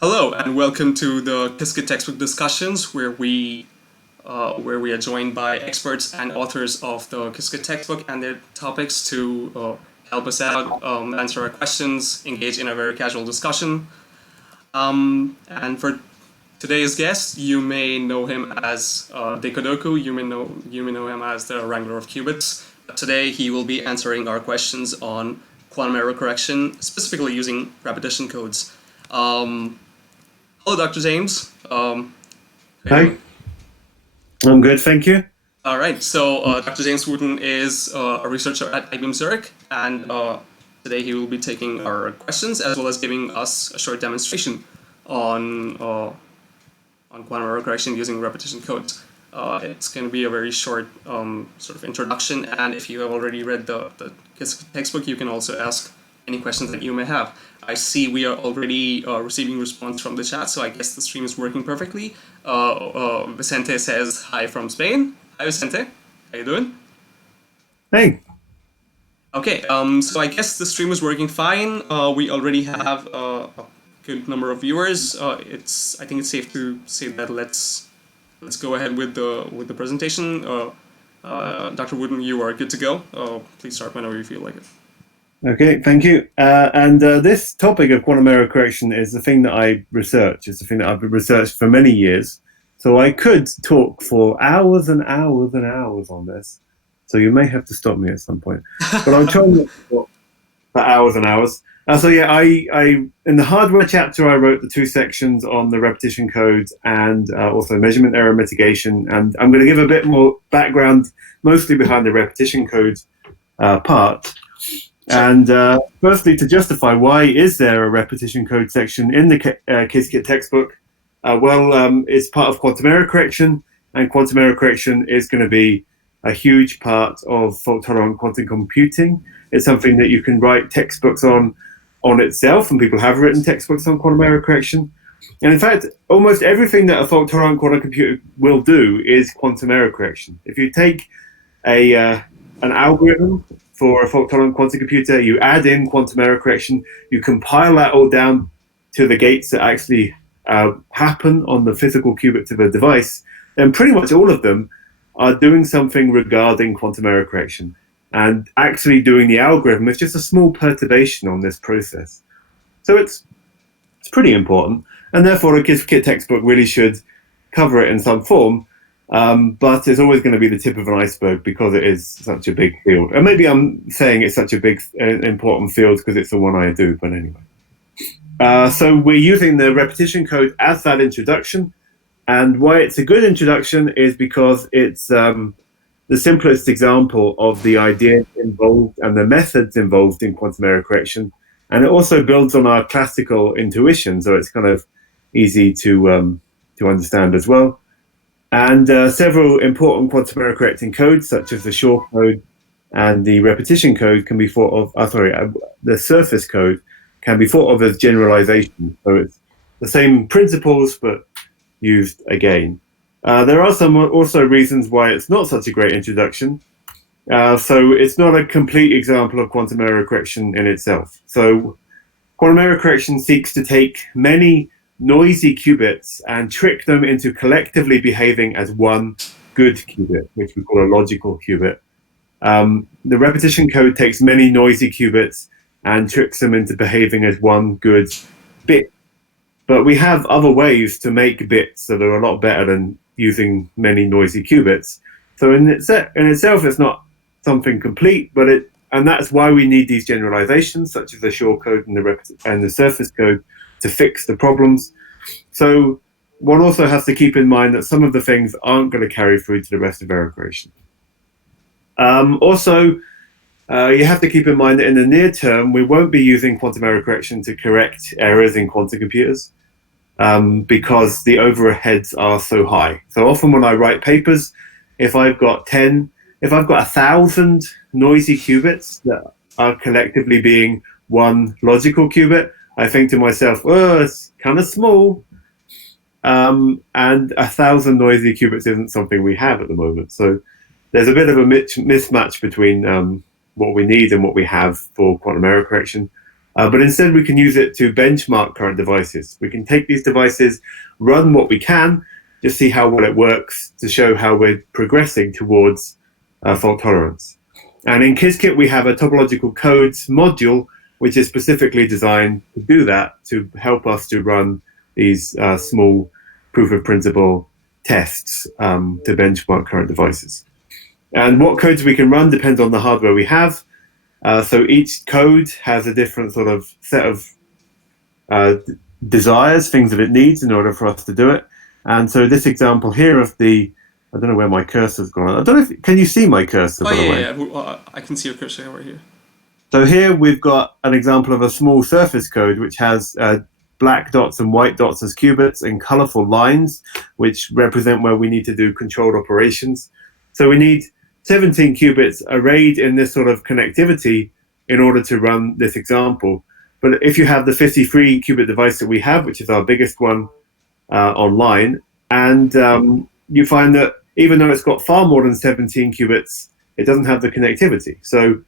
Hello and welcome to the Qiskit textbook discussions, where we are joined by experts and authors of the Qiskit textbook and their topics to help us out, answer our questions, engage in a very casual discussion. And for today's guest, you may know him as Decoding. You may know him as the Wrangler of Qubits. But today he will be answering our questions on quantum error correction, specifically using repetition codes. Hello, Dr. James. How you Hi, doing? I'm good, thank you. All right. So, Dr. James Wootton is a researcher at IBM Zurich, and today he will be taking our questions as well as giving us a short demonstration on uh, on quantum error correction using repetition codes. It's going to be a very short sort of introduction, and if you have already read the textbook, you can also ask any questions that you may have. I see we are already receiving response from the chat, so I guess the stream is working perfectly. Vicente says hi from Spain. Hi, Vicente. How you doing? Hey, Okay, so I guess the stream is working fine. We already have a good number of viewers. I think it's safe to say that let's go ahead with the presentation. Dr. Wooden, you are good to go. Please start whenever you feel like it. okay, thank you. This topic of quantum error correction is the thing that I research. It's the thing that I've researched for many years. So I could talk for hours and hours and hours on this. So you may have to stop me at some point. But I'm trying not to talk for hours and hours. I in the hardware chapter, I wrote the two sections on the repetition code and also measurement error mitigation. And I'm going to give a bit more background, mostly behind the repetition code part. Sure. And firstly, to justify why is there a repetition code section in the Qiskit textbook? It's part of quantum error correction, and quantum error correction is going to be a huge part of fault-tolerant quantum computing. It's something that you can write textbooks on itself, and people have written textbooks on quantum error correction. And in fact, almost everything that a fault-tolerant quantum computer will do is quantum error correction. If you take an algorithm for a fault-tolerant quantum computer, you add in quantum error correction, you compile that all down to the gates that actually happen on the physical qubit of the device, then pretty much all of them are doing something regarding quantum error correction. And actually doing the algorithm is just a small perturbation on this process. So it's pretty important, and therefore a Qiskit textbook really should cover it in some form. But it's always going to be the tip of an iceberg because it is such a big field. And maybe I'm saying it's such a big, important field because it's the one I do, but anyway. So we're using the repetition code as that introduction. And why it's a good introduction is because it's the simplest example of the ideas involved and the methods involved in quantum error correction. And it also builds on our classical intuition, so it's kind of easy to understand as well. And several important quantum error correcting codes, such as the Shor code and the repetition code, can be thought of. The surface code can be thought of as generalization. So it's the same principles, but used again. There are some also reasons why it's not such a great introduction. So it's not a complete example of quantum error correction in itself. So quantum error correction seeks to take many noisy qubits and trick them into collectively behaving as one good qubit, which we call a logical qubit. The repetition code takes many noisy qubits and tricks them into behaving as one good bit. But we have other ways to make bits that are a lot better than using many noisy qubits. So in itself, it's not something complete, and that's why we need these generalizations, such as the Shor code and the surface code, to fix the problems. So one also has to keep in mind that some of the things aren't going to carry through to the rest of error correction. You have to keep in mind that in the near term, we won't be using quantum error correction to correct errors in quantum computers because the overheads are so high. So often when I write papers, if I've got 1,000 noisy qubits that are collectively being one logical qubit, I think to myself, oh, it's kind of small. And 1,000 noisy qubits isn't something we have at the moment. So there's a bit of a mismatch between what we need and what we have for quantum error correction. But instead, we can use it to benchmark current devices. We can take these devices, run what we can, just see how well it works to show how we're progressing towards fault tolerance. And in Qiskit, we have a topological codes module, which is specifically designed to do that, to help us to run these small proof of principle tests to benchmark current devices. And what codes we can run depends on the hardware we have. So each code has a different sort of set of desires, things that it needs in order for us to do it. And so this example here of the, I don't know where my cursor's gone. I don't know if, can you see my cursor, by the way? Yeah. I can see your cursor over here. So here we've got an example of a small surface code which has black dots and white dots as qubits and colorful lines, which represent where we need to do controlled operations. So we need 17 qubits arrayed in this sort of connectivity in order to run this example. But if you have the 53 qubit device that we have, which is our biggest one online, and you find that even though it's got far more than 17 qubits, it doesn't have the connectivity. So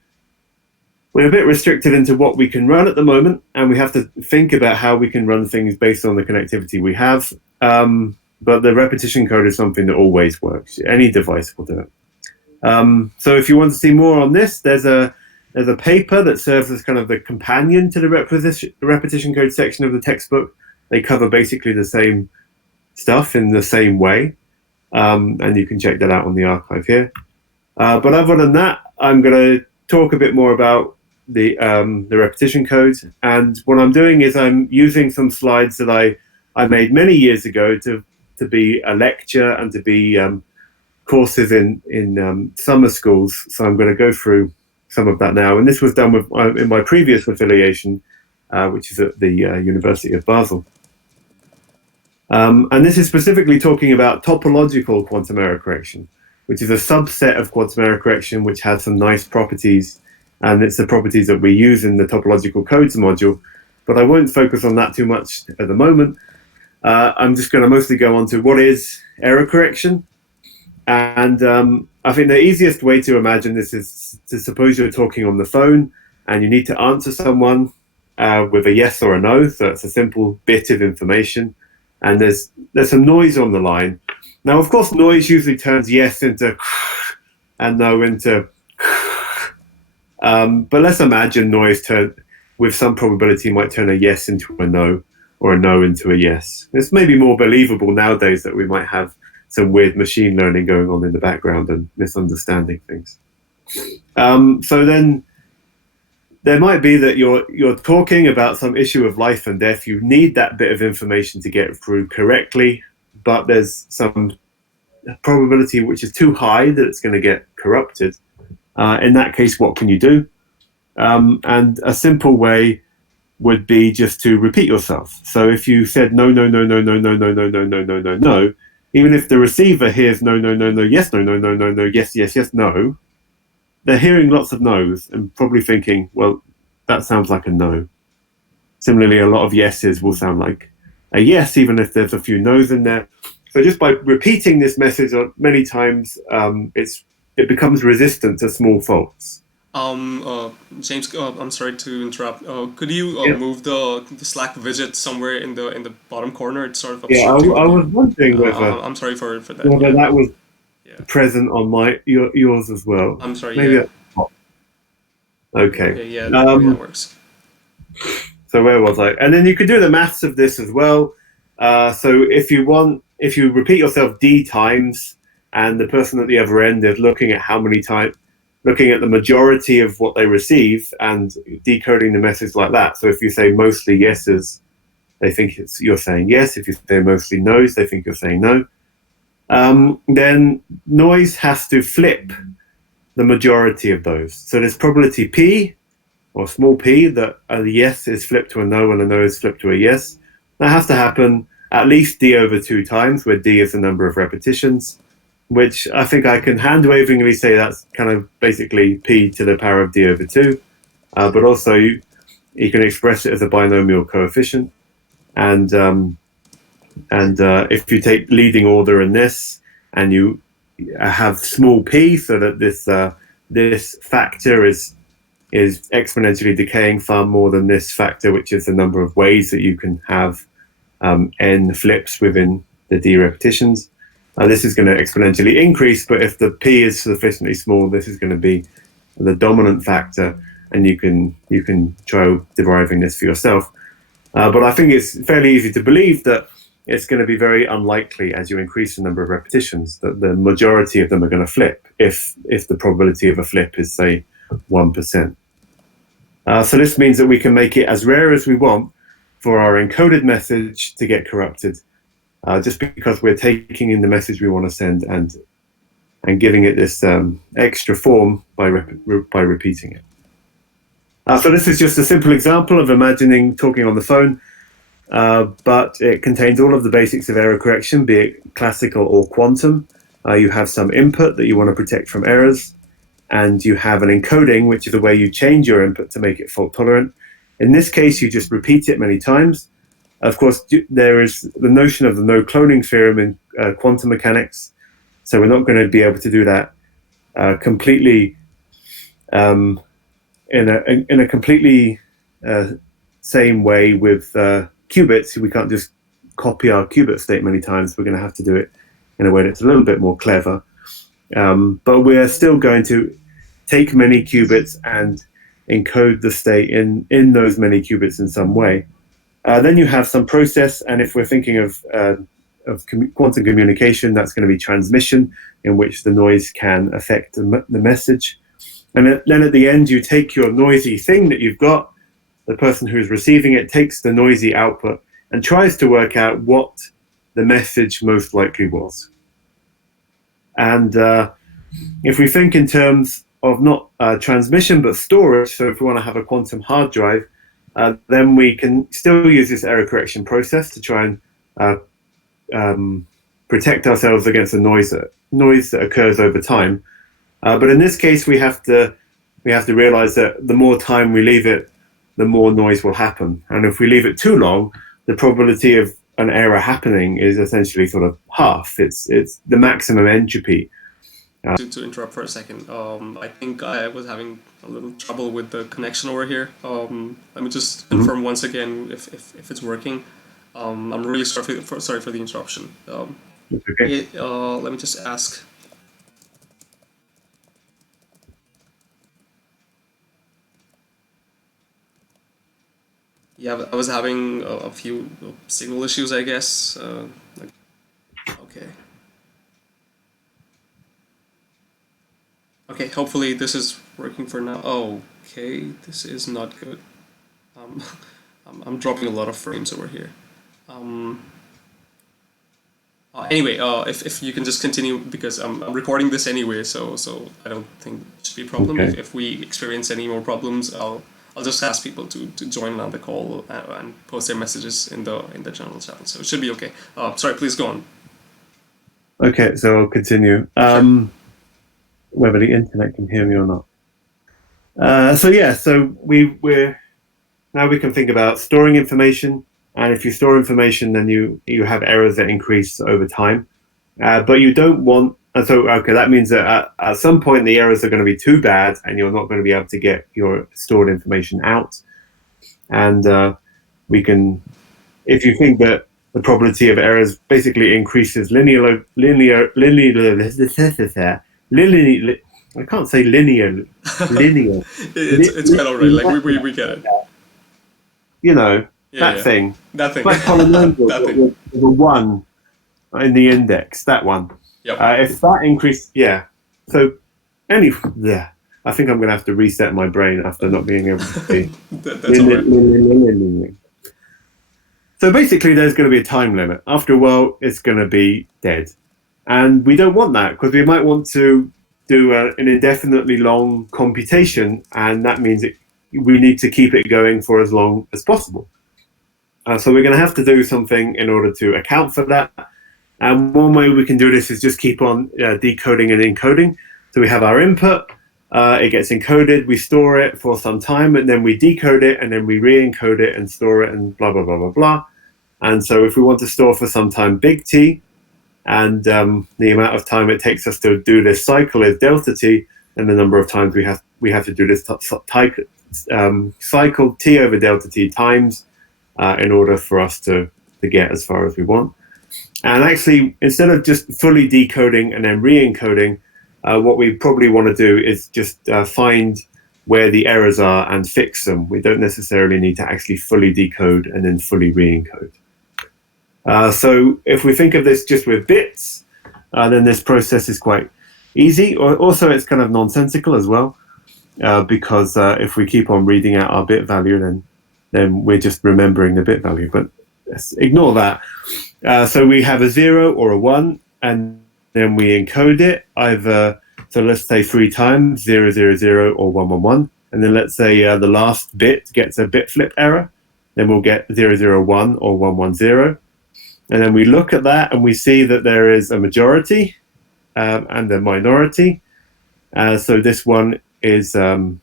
we're a bit restricted into what we can run at the moment, and we have to think about how we can run things based on the connectivity we have. But the repetition code is something that always works. Any device will do it. So if you want to see more on this, there's a paper that serves as kind of the companion to the repetition code section of the textbook. They cover basically the same stuff in the same way, and you can check that out on the archive here. But other than that, I'm going to talk a bit more about the repetition code. And what I'm doing is I'm using some slides that I made many years ago to be a lecture and to be courses in summer schools. So I'm going to go through some of that now. And this was done with in my previous affiliation, which is at the University of Basel. And this is specifically talking about topological quantum error correction, which is a subset of quantum error correction, which has some nice properties. And it's the properties that we use in the topological codes module. But I won't focus on that too much at the moment. I'm just going to mostly go on to what is error correction. And I think the easiest way to imagine this is to suppose you're talking on the phone and you need to answer someone with a yes or a no. So it's a simple bit of information. And there's some noise on the line. Now, of course, noise usually turns yes into and no into. But let's imagine noise with some probability might turn a yes into a no or a no into a yes. It's maybe more believable nowadays that we might have some weird machine learning going on in the background and misunderstanding things. So then there might be that you're talking about some issue of life and death. You need that bit of information to get through correctly, but there's some probability which is too high that it's going to get corrupted. In that case, what can you do? And a simple way would be just to repeat yourself. So if you said no, no, no, no, no, no, no, no, no, no, no, no, no, even if the receiver hears no, no, no, no, yes, no, no, no, no, no, yes, yes, yes, no, they're hearing lots of no's and probably thinking, well, that sounds like a no. Similarly, a lot of yeses will sound like a yes, even if there's a few no's in there. So just by repeating this message many times, it becomes resistant to small faults. James, I'm sorry to interrupt. Could you move the Slack widget somewhere in the bottom corner? It's sort of obstructing. I was wondering whether I'm sorry for that. Whether that was present on yours as well. I'm sorry. Maybe. Okay. Yeah, that works. So where was I? And then you could do the maths of this as well. So if you repeat yourself d times, and the person at the other end is looking at how many times, looking at the majority of what they receive and decoding the message like that. So if you say mostly yeses, they think you're saying yes. If you say mostly no's, they think you're saying no. Then noise has to flip the majority of those. So there's probability p, or small p, that a yes is flipped to a no and a no is flipped to a yes. That has to happen at least d over 2 times, where d is the number of repetitions, which I think I can hand-wavingly say that's kind of basically p to the power of d over 2. But also you can express it as a binomial coefficient. And if you take leading order in this, and you have small p, so that this factor is is exponentially decaying far more than this factor, which is the number of ways that you can have n flips within the d repetitions. This is going to exponentially increase, but if the p is sufficiently small, this is going to be the dominant factor, and you can try deriving this for yourself. But I think it's fairly easy to believe that it's going to be very unlikely as you increase the number of repetitions that the majority of them are going to flip if the probability of a flip is, say, 1%. So this means that we can make it as rare as we want for our encoded message to get corrupted, just because we're taking in the message we want to send and giving it this extra form by repeating it. So this is just a simple example of imagining talking on the phone, but it contains all of the basics of error correction, be it classical or quantum. You have some input that you want to protect from errors, and you have an encoding, which is the way you change your input to make it fault tolerant. In this case, you just repeat it many times. Of course, there is the notion of the no cloning theorem in quantum mechanics, so we're not going to be able to do that completely in a completely same way with qubits. We can't just copy our qubit state many times. We're going to have to do it in a way that's a little bit more clever. But we're still going to take many qubits and encode the state in those many qubits in some way. Then you have some process, and if we're thinking of quantum communication, that's going to be transmission, in which the noise can affect the message. And then at the end, you take your noisy thing that you've got, the person who's receiving it takes the noisy output and tries to work out what the message most likely was. And if we think in terms of not transmission but storage, so if we want to have a quantum hard drive, then we can still use this error correction process to try and protect ourselves against the noise that occurs over time. But in this case, we have to realize that the more time we leave it, the more noise will happen. And if we leave it too long, the probability of an error happening is essentially sort of half. It's the maximum entropy. To interrupt for a second, I think I was having a little trouble with the connection over here. Let me just confirm once again if it's working. I'm really sorry for the interruption. Okay. Let me just ask. Yeah, I was having a few signal issues, I guess. Okay. Okay, hopefully this is working for now. Okay, this is not good. I'm dropping a lot of frames over here. Anyway, if you can just continue, because I'm recording this anyway, so I don't think it should be a problem. Okay. If we experience any more problems, I'll just ask people to join on the call and post their messages in the general channel. So it should be okay. Sorry, please go on. Okay, so I'll continue. Whether the internet can hear me or not. So we're now we can think about storing information, and if you store information, then you have errors that increase over time. But you don't want. Okay, that means that at some point the errors are going to be too bad, and you're not going to be able to get your stored information out. And we can, if you think that the probability of errors basically increases linear. I can't say linear. Linear. It's quite alright. Like we get it. You know, that thing. That thing. Like polynomial That thing. with a 1 in the index. That one. Yep. If that increased, yeah. So, I think I'm going to have to reset my brain after not being able to see. That's alright. So basically, there's going to be a time limit. After a while, it's going to be dead. And we don't want that, because we might want to do an indefinitely long computation, and that means we need to keep it going for as long as possible. So we're going to have to do something in order to account for that. And one way we can do this is just keep on decoding and encoding. So we have our input, it gets encoded, we store it for some time, and then we decode it, and then we re-encode it and store it, and blah, blah, blah, blah, blah. And so if we want to store for some time big T, and the amount of time it takes us to do this cycle is delta T, and the number of times we have to do this cycle t over delta t times in order for us to get as far as we want. And actually, instead of just fully decoding and then re-encoding, what we probably want to do is just find where the errors are and fix them. We don't necessarily need to actually fully decode and then fully re-encode. So if we think of this just with bits, then this process is quite easy. Also, it's kind of nonsensical as well, because if we keep on reading out our bit value, then we're just remembering the bit value. But let's ignore that. So we have a 0 or a 1, and then we encode it either, so let's say 3 times, 0, 0, 0, or 1, 1, 1. And then let's say the last bit gets a bit flip error. Then we'll get 0, 0, 1 or 1, 1, 0. And then we look at that and we see that there is a majority and a minority. So this one is a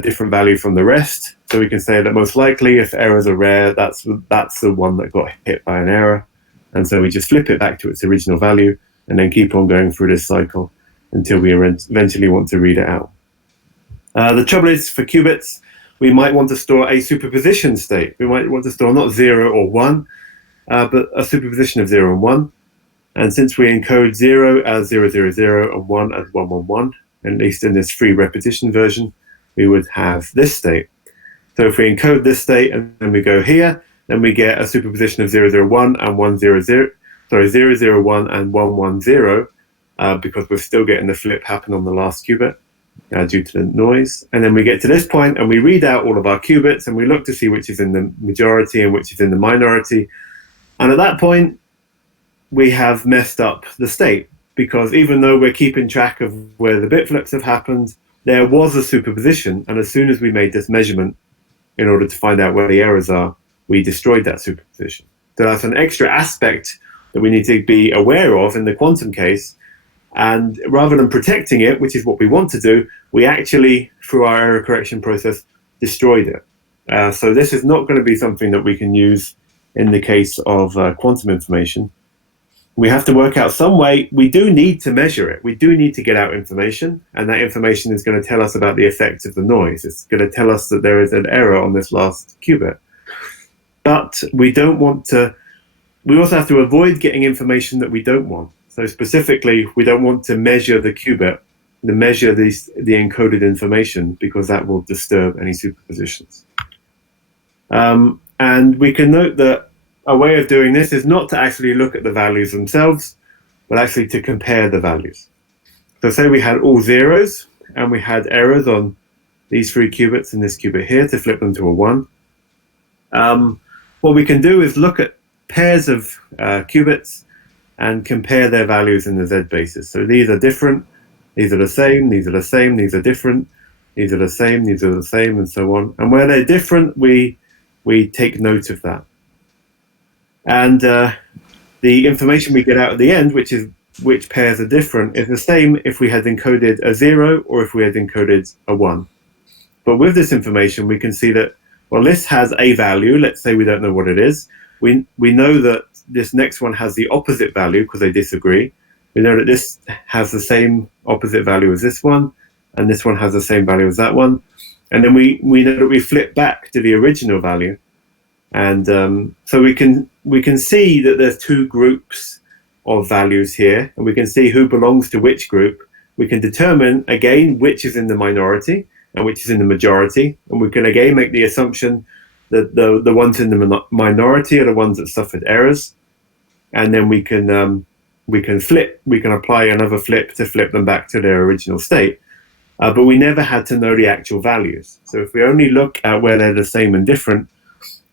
different value from the rest. So we can say that most likely if errors are rare, that's the one that got hit by an error. And so we just flip it back to its original value and then keep on going through this cycle until we eventually want to read it out. The trouble is, for qubits, we might want to store a superposition state. We might want to store not 0 or 1, but a superposition of 0 and 1. And since we encode 0 as 0, 0, 0 and 1 as 1, 1, 1, at least in this free repetition version, we would have this state. So if we encode this state and then we go here, then we get a superposition of 0, 0, 1 and 1, 0, 0, sorry, 0, 0, 1 and 1, 1, 0, because we're still getting the flip happen on the last qubit due to the noise. And then we get to this point and we read out all of our qubits and we look to see which is in the majority and which is in the minority. And at that point, we have messed up the state, because even though we're keeping track of where the bit flips have happened, there was a superposition. And as soon as we made this measurement in order to find out where the errors are, we destroyed that superposition. So that's an extra aspect that we need to be aware of in the quantum case. And rather than protecting it, which is what we want to do, we actually, through our error correction process, destroyed it. So this is not going to be something that we can use in the case of quantum information. We have to work out some way. We do need to measure it. We do need to get out information, and that information is going to tell us about the effects of the noise. It's going to tell us that there is an error on this last qubit. But we don't want to, we also have to avoid getting information that we don't want. So specifically, we don't want to measure the qubit, to measure the encoded information, because that will disturb any superpositions. And we can note that a way of doing this is not to actually look at the values themselves, but actually to compare the values. So say we had all zeros and we had errors on these 3 qubits and this qubit here to flip them to a 1. What we can do is look at pairs of qubits and compare their values in the Z basis. So these are different, these are the same, these are the same, these are different, these are the same, these are the same, and so on. And where they're different, we take note of that. And the information we get out at the end, which is which pairs are different, is the same if we had encoded a 0 or if we had encoded a 1. But with this information, we can see that, well, this has a value. Let's say we don't know what it is. We know that this next one has the opposite value because they disagree. We know that this has the same opposite value as this one, and this one has the same value as that one. And then we know that we flip back to the original value. And so we can see that there's 2 groups of values here, and we can see who belongs to which group. We can determine, again, which is in the minority and which is in the majority. And we can, again, make the assumption that the ones in the minority are the ones that suffered errors. And then we can apply another flip to flip them back to their original state. But we never had to know the actual values. So if we only look at where they're the same and different,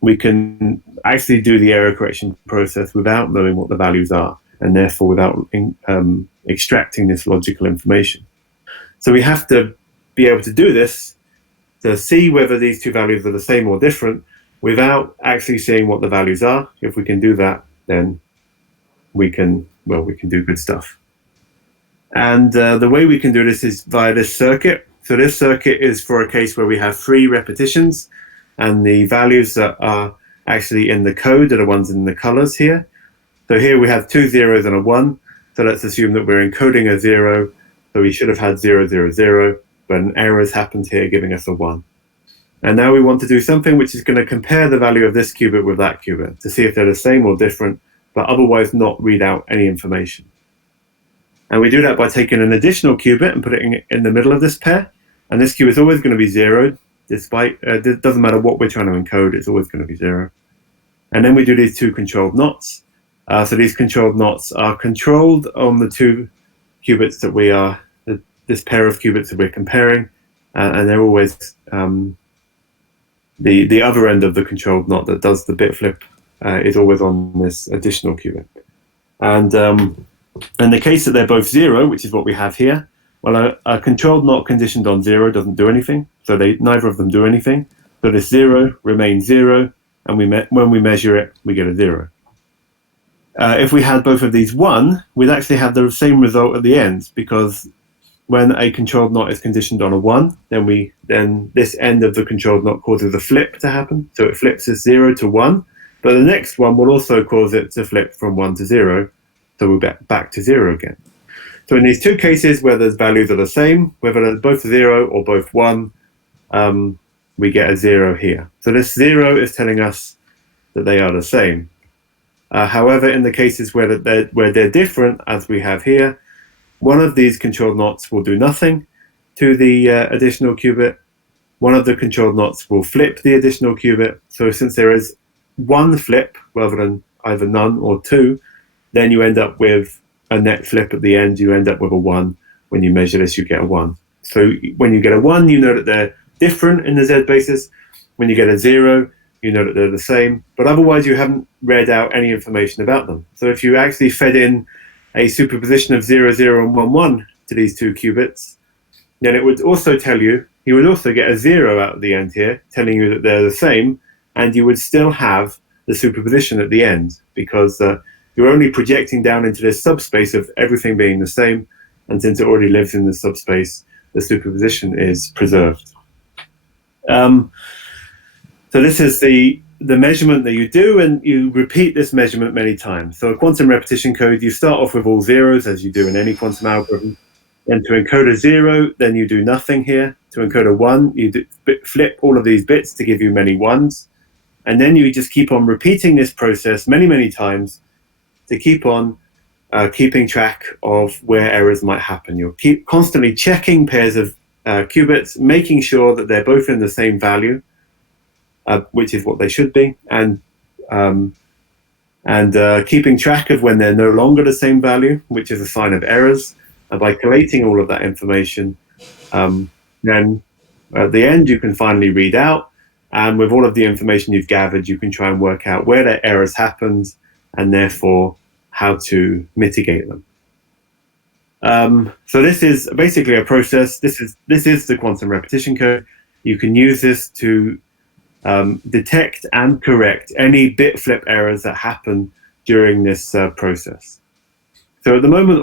we can actually do the error correction process without knowing what the values are, and therefore without extracting this logical information. So we have to be able to do this to see whether these 2 values are the same or different without actually seeing what the values are. If we can do that, then we can do good stuff. And the way we can do this is via this circuit. So this circuit is for a case where we have 3 repetitions, and the values that are actually in the code are the ones in the colors here. So here we have 2 zeros and a 1. So let's assume that we're encoding a 0 So we should have had 0, 0, 0, but an error has happened here, giving us a 1. And now we want to do something which is going to compare the value of this qubit with that qubit to see if they're the same or different, but otherwise not read out any information. And we do that by taking an additional qubit and putting it in the middle of this pair. And this qubit is always going to be 0, despite it doesn't matter what we're trying to encode, it's always going to be 0. And then we do these 2 controlled knots. So these controlled knots are controlled on the 2 qubits that we are, this pair of qubits that we're comparing, and they're always the other end of the controlled knot that does the bit flip is always on this additional qubit. And in the case that they're both 0, which is what we have here, well, a controlled knot conditioned on 0 doesn't do anything, so neither of them do anything. So this 0 remains 0, and when we measure it, we get a 0. If we had both of these 1, we'd actually have the same result at the end, because when a controlled knot is conditioned on a 1, then this end of the controlled knot causes a flip to happen. So it flips as 0 to 1, but the next one will also cause it to flip from 1 to 0. So we're back to 0 again. So in these 2 cases where the values are the same, whether they're both 0 or both 1, we get a 0 here. So this 0 is telling us that they are the same. However, in the cases where they're different, as we have here, one of these controlled knots will do nothing to the additional qubit. One of the controlled knots will flip the additional qubit. So since there is 1 flip rather than either none or 2, then you end up with a net flip at the end. You end up with a 1. When you measure this, you get a 1. So when you get a 1, you know that they're different in the Z basis. When you get a 0, you know that they're the same. But otherwise, you haven't read out any information about them. So if you actually fed in a superposition of 0, 0, and 1, 1 to these 2 qubits, then it would also tell you would also get a 0 out at the end here, telling you that they're the same, and you would still have the superposition at the end, because you're only projecting down into this subspace of everything being the same, and since it already lives in the subspace, the superposition is preserved. So this is the measurement that you do, and you repeat this measurement many times. So a quantum repetition code, you start off with all zeros, as you do in any quantum algorithm. And to encode a 0, then you do nothing here. To encode a 1, you flip all of these bits to give you many 1s. And then you just keep on repeating this process many, many times to keep on keeping track of where errors might happen. You'll keep constantly checking pairs of qubits, making sure that they're both in the same value, which is what they should be, and keeping track of when they're no longer the same value, which is a sign of errors. And by collating all of that information, then at the end you can finally read out, and with all of the information you've gathered, you can try and work out where the errors happened, and therefore how to mitigate them. So this is basically a process. This is the quantum repetition code. You can use this to detect and correct any bit flip errors that happen during this process. So at the moment,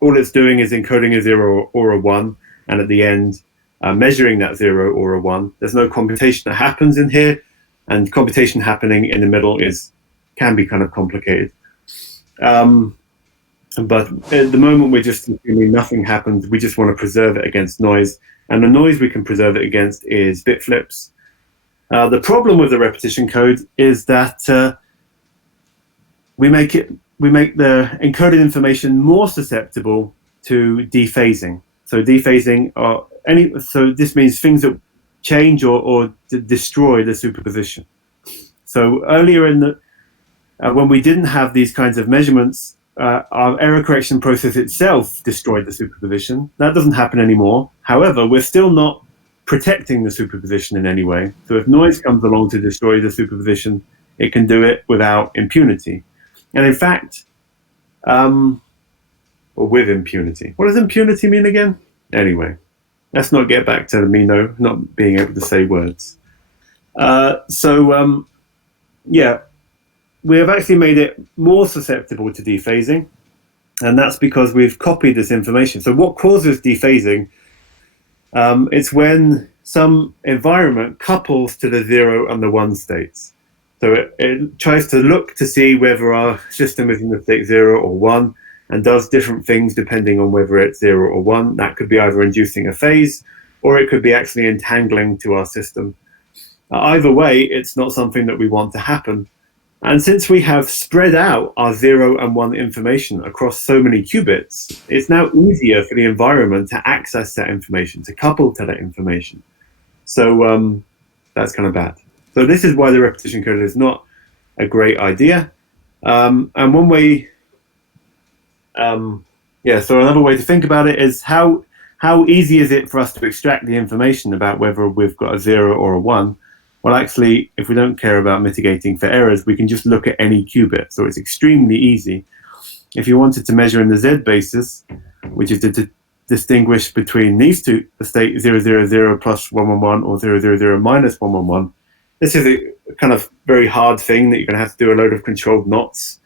all it's doing is encoding a 0 or a 1, and at the end, measuring that 0 or a 1. There's no computation that happens in here, and computation happening in the middle can be kind of complicated. But at the moment, we're just assuming nothing happens. We just want to preserve it against noise, and the noise we can preserve it against is bit flips. The problem with the repetition code is that we make the encoded information more susceptible to dephasing. So dephasing so this means things that change or destroy the superposition. So earlier when we didn't have these kinds of measurements, our error correction process itself destroyed the superposition. That doesn't happen anymore. However, we're still not protecting the superposition in any way. So if noise comes along to destroy the superposition, it can do it without impunity. And in fact, or with impunity. What does impunity mean again? Anyway, let's not get back to me not being able to say words. Yeah, we have actually made it more susceptible to dephasing, and that's because we've copied this information. So what causes dephasing? It's when some environment couples to the 0 and the 1 states. So it tries to look to see whether our system is in the state 0 or 1, and does different things depending on whether it's 0 or 1. That could be either inducing a phase, or it could be actually entangling to our system. Either way, it's not something that we want to happen. And since we have spread out our 0 and 1 information across so many qubits, it's now easier for the environment to access that information, to couple to that information. So that's kind of bad. So this is why the repetition code is not a great idea. And one way, so another way to think about it is how easy is it for us to extract the information about whether we've got a 0 or a 1? Well, actually, if we don't care about mitigating for errors, we can just look at any qubit. So it's extremely easy. If you wanted to measure in the Z basis, which is to distinguish between these two, the state 000 plus 111 or 000 minus 111, this is a kind of very hard thing that you're going to have to do a load of controlled knots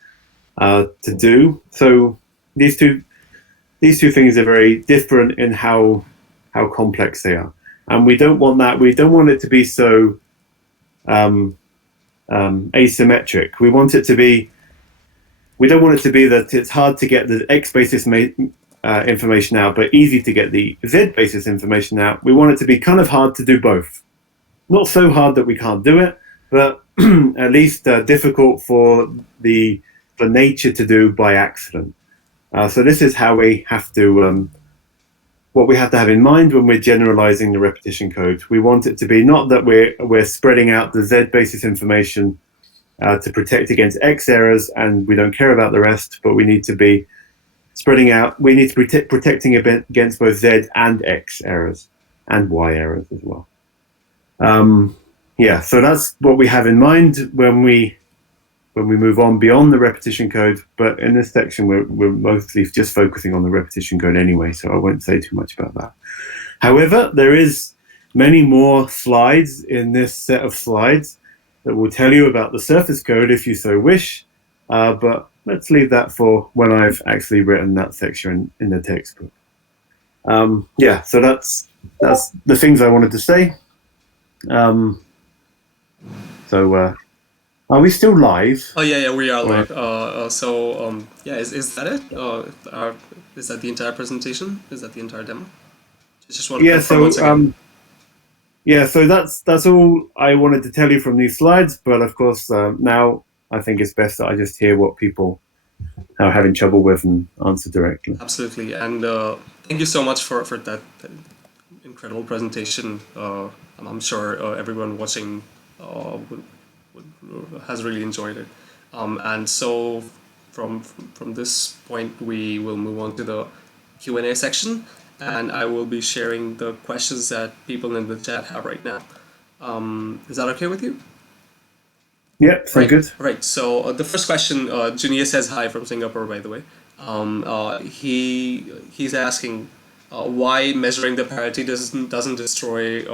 to do. So these two things are very different in how complex they are. And we don't want that. We don't want it to be so asymmetric. We want it to be. We don't want it to be that it's hard to get the X basis information out, but easy to get the Z basis information out. We want it to be kind of hard to do both. Not so hard that we can't do it, but at least difficult for nature to do by accident. So this is how we have to. What we have to have in mind when we're generalizing the repetition code. We want it to be not that we're spreading out the Z basis information to protect against X errors and we don't care about the rest, but we need to be spreading out. We need to be protecting against both Z and X errors and Y errors as well. So that's what we have in mind when we move on beyond the repetition code, but in this section we're mostly just focusing on the repetition code anyway, so I won't say too much about that. However, there is many more slides in this set of slides that will tell you about the surface code if you so wish, but let's leave that for when I've actually written that section in the textbook. So that's the things I wanted to say. Are we still live? Oh yeah, we are live. Is that it? Is that the entire presentation? Is that the entire demo? Just want to confirm once again. So that's all I wanted to tell you from these slides. But of course, now I think it's best that I just hear what people are having trouble with and answer directly. Absolutely, and thank you so much for that incredible presentation. I'm sure everyone watching has really enjoyed it. And so from this point, we will move on to the Q&A section, and I will be sharing the questions that people in the chat have right now. Is that okay with you? Yep, very good. Right, so the first question, Junia says hi from Singapore, by the way. He's asking why measuring the parity doesn't destroy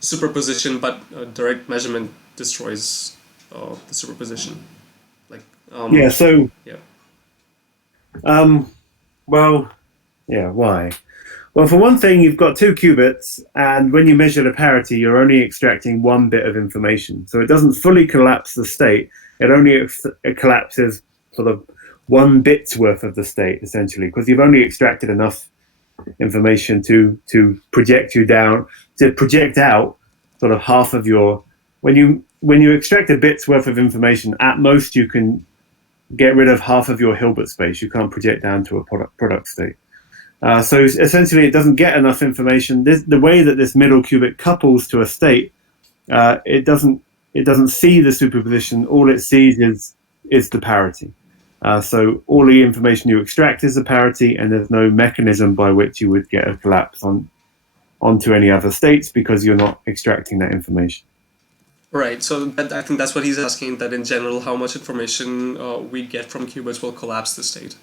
superposition, but direct measurement destroys the superposition. Why? Well, for one thing, you've got two qubits, and when you measure the parity, you're only extracting one bit of information. So it doesn't fully collapse the state. It only collapses sort of 1 bit's worth of the state, essentially, because you've only extracted enough information to project you down, to project out sort of half of your. When you extract a bit's worth of information, at most you can get rid of half of your Hilbert space. You can't project down to a product state. So essentially, it doesn't get enough information. The way that this middle qubit couples to a state, it doesn't see the superposition. All it sees is the parity. So all the information you extract is the parity, and there's no mechanism by which you would get a collapse onto any other states because you're not extracting that information. Right, so I think that's what he's asking, that in general, how much information we get from qubits will collapse the state.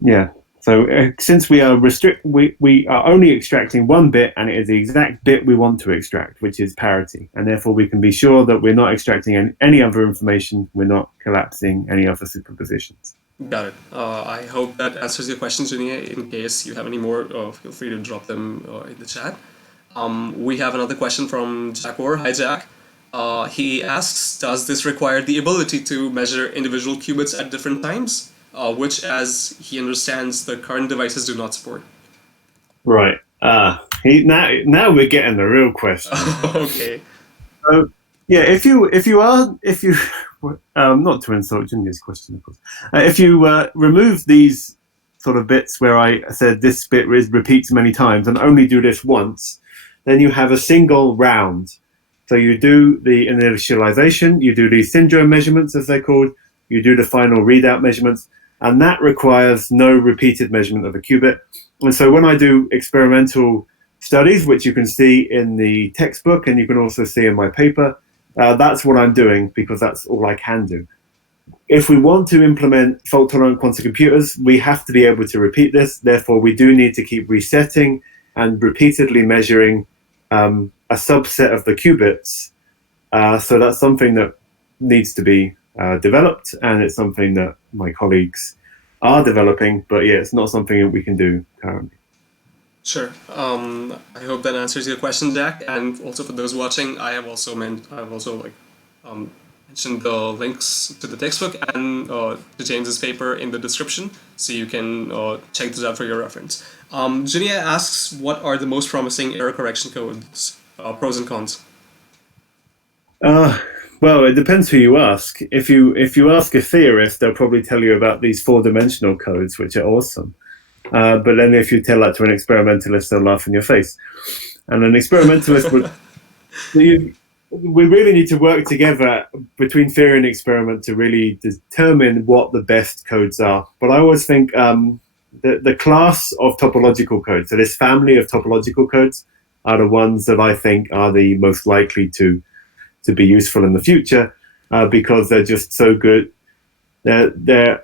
Yeah, so since we are we are only extracting 1 bit, and it is the exact bit we want to extract, which is parity, and therefore we can be sure that we're not extracting any other information, we're not collapsing any other superpositions. Got it. I hope that answers your question, Junia. In case you have any more, feel free to drop them in the chat. We have another question from Jack Orr. Hi, Jack. He asks, does this require the ability to measure individual qubits at different times? which, as he understands, the current devices do not support. Right. Now we're getting the real question. Okay. So, yeah, if you not to insult Junior's question, of course, if you remove these sort of bits where I said this bit repeats many times and only do this once, then you have a single round. So you do the initialization, you do the syndrome measurements, as they're called, you do the final readout measurements, and that requires no repeated measurement of a qubit. And so when I do experimental studies, which you can see in the textbook and you can also see in my paper, that's what I'm doing because that's all I can do. If we want to implement fault-tolerant quantum computers, we have to be able to repeat this. Therefore, we do need to keep resetting and repeatedly measuring a subset of the qubits. So that's something that needs to be developed, and it's something that my colleagues are developing. But yeah, it's not something that we can do currently. Sure. I hope that answers your question, Jack. And also for those watching, I've also mentioned the links to the textbook and to James's paper in the description, so you can check this out for your reference. Junia asks, what are the most promising error correction codes, pros and cons? Well, it depends who you ask. If you ask a theorist, they'll probably tell you about these 4-dimensional codes, which are awesome. But then if you tell that to an experimentalist, they'll laugh in your face. And an experimentalist would... we really need to work together between theory and experiment to really determine what the best codes are. But I always think the class of topological codes, so this family of topological codes, are the ones that I think are the most likely to be useful in the future because they're just so good. They're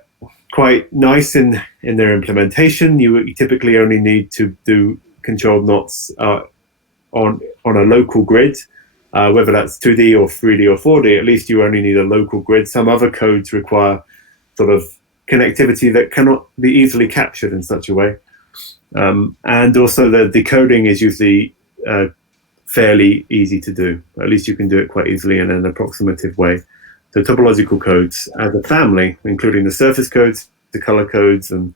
quite nice in their implementation. You typically only need to do controlled knots on a local grid. Whether that's 2D or 3D or 4D, at least you only need a local grid. Some other codes require sort of connectivity that cannot be easily captured in such a way. And also the decoding is usually fairly easy to do. At least you can do it quite easily in an approximative way. So topological codes as a family, including the surface codes, the color codes, and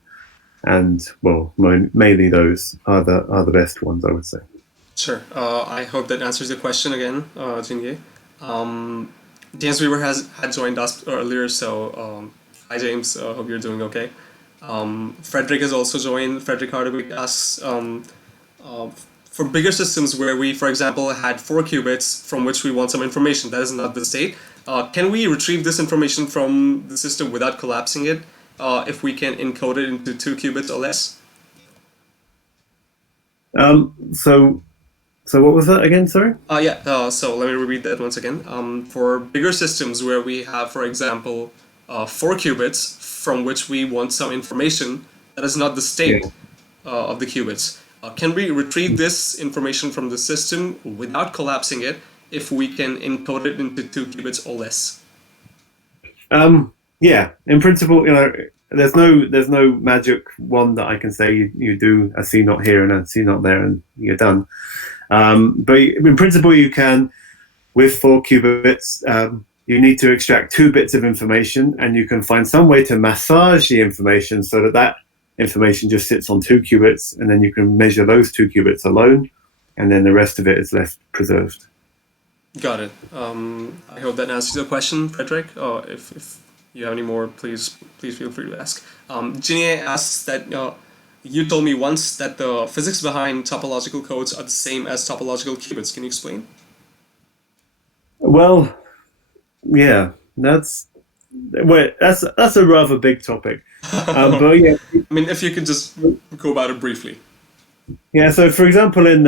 well, mainly those are the best ones, I would say. Sure. I hope that answers your question again, Jingye. James Weaver had joined us earlier, so hi James, hope you're doing okay. Frederick has also joined. Frederick Hardwick asks, for bigger systems where we, for example, had 4 qubits from which we want some information that is not the state, can we retrieve this information from the system without collapsing it if we can encode it into 2 qubits or less? So what was that again, sorry? So let me repeat that once again. For bigger systems where we have, for example, 4 qubits from which we want some information that is not the state of the qubits, can we retrieve this information from the system without collapsing it if we can encode it into 2 qubits or less? Yeah, in principle, there's no magic one that I can say you do a C naught here and a C naught there and you're done. But in principle, you can, with 4 qubits, you need to extract 2 bits of information, and you can find some way to massage the information so that information just sits on 2 qubits, and then you can measure those 2 qubits alone, and then the rest of it is left preserved. Got it. I hope that answers your question, Frederick. If you have any more, please feel free to ask. Ginny asks that you told me once that the physics behind topological codes are the same as topological qubits. Can you explain? Well, yeah, that's a rather big topic. But yeah, I mean, if you could just go about it briefly. Yeah. So, for example, in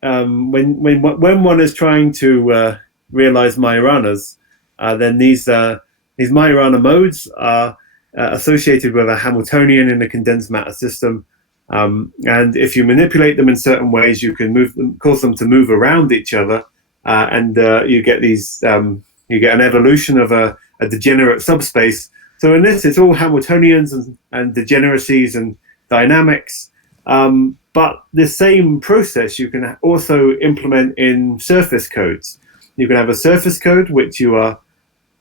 when one is trying to realize Majoranas, then these Majorana modes are associated with a Hamiltonian in a condensed matter system, and if you manipulate them in certain ways, you can cause them to move around each other, and you get these. You get an evolution of a degenerate subspace. So in this, it's all Hamiltonians and degeneracies and dynamics. But the same process you can also implement in surface codes. You can have a surface code which you are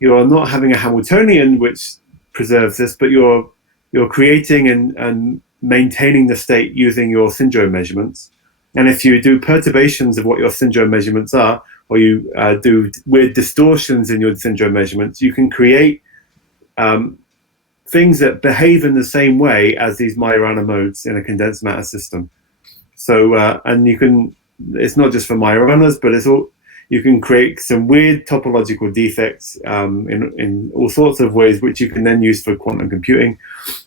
not having a Hamiltonian which preserves this, but you're you're creating and maintaining the state using your syndrome measurements. And if you do perturbations of what your syndrome measurements are, or you do weird distortions in your syndrome measurements, you can create things that behave in the same way as these Majorana modes in a condensed matter system. So, and you can, it's not just for Majoranas, but it's all, you can create some weird topological defects in all sorts of ways, which you can then use for quantum computing.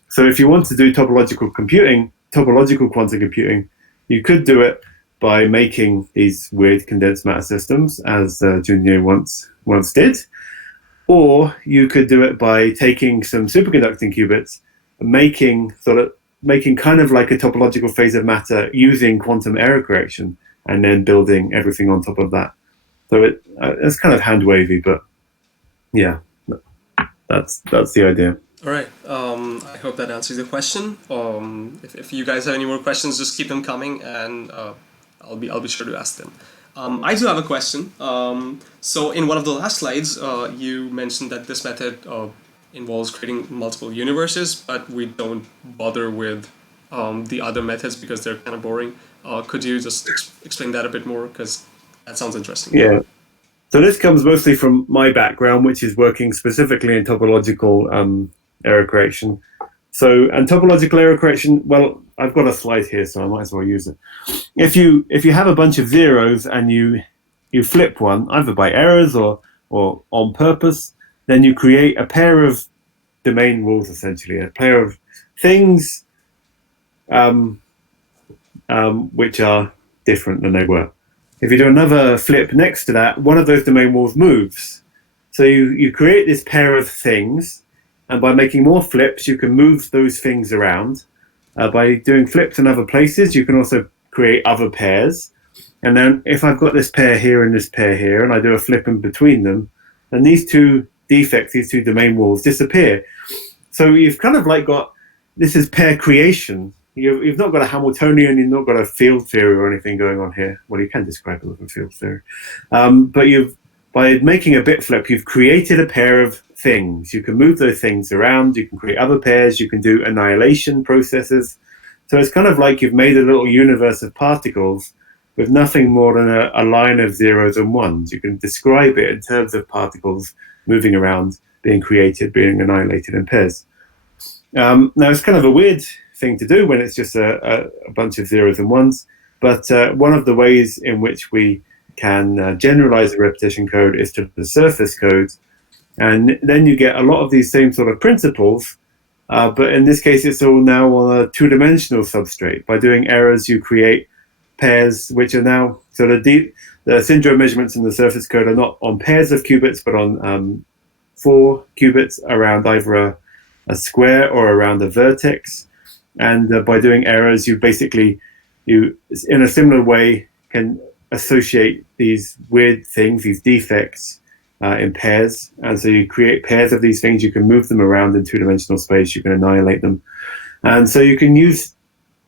So if you want to do topological computing, topological quantum computing, you could do it by making these weird condensed matter systems, as Junior once did. Or you could do it by taking some superconducting qubits, making kind of like a topological phase of matter using quantum error correction, and then building everything on top of that. So it's kind of hand wavy, but yeah, that's the idea. All right. I hope that answers the question. If you guys have any more questions, just keep them coming, and I'll be sure to ask them. I do have a question. So in one of the last slides, you mentioned that this method involves creating multiple universes, but we don't bother with the other methods because they're kind of boring. Could you just explain that a bit more? Because that sounds interesting. Yeah. So this comes mostly from my background, which is working specifically in topological error correction. So, and topological error correction, well, I've got a slide here, so I might as well use it. If you have a bunch of zeros and you flip one, either by errors or on purpose, then you create a pair of domain rules, essentially, a pair of things which are different than they were. If you do another flip next to that, one of those domain walls moves. So you create this pair of things, and by making more flips, you can move those things around. By doing flips in other places, you can also create other pairs. And then if I've got this pair here and this pair here, and I do a flip in between them, then these two defects, these two domain walls disappear. So you've kind of like got, this is pair creation. You've not got a Hamiltonian, you've not got a field theory or anything going on here. Well, you can describe it with a field theory. But by making a bit flip, you've created a pair of things. You can move those things around, you can create other pairs, you can do annihilation processes. So it's kind of like you've made a little universe of particles with nothing more than a line of zeros and ones. You can describe it in terms of particles moving around, being created, being annihilated in pairs. Now, it's kind of a weird thing to do when it's just a bunch of zeros and ones, but one of the ways in which we can generalize the repetition code is to the surface code, and then you get a lot of these same sort of principles, but in this case it's all now on a two-dimensional substrate. By doing errors, you create pairs which are now, so the syndrome measurements in the surface code are not on pairs of qubits, but on 4 qubits around either a square or around a vertex. And by doing errors, you basically, in a similar way, can associate these weird things, these defects, in pairs. And so you create pairs of these things, you can move them around in two-dimensional space, you can annihilate them. And so you can use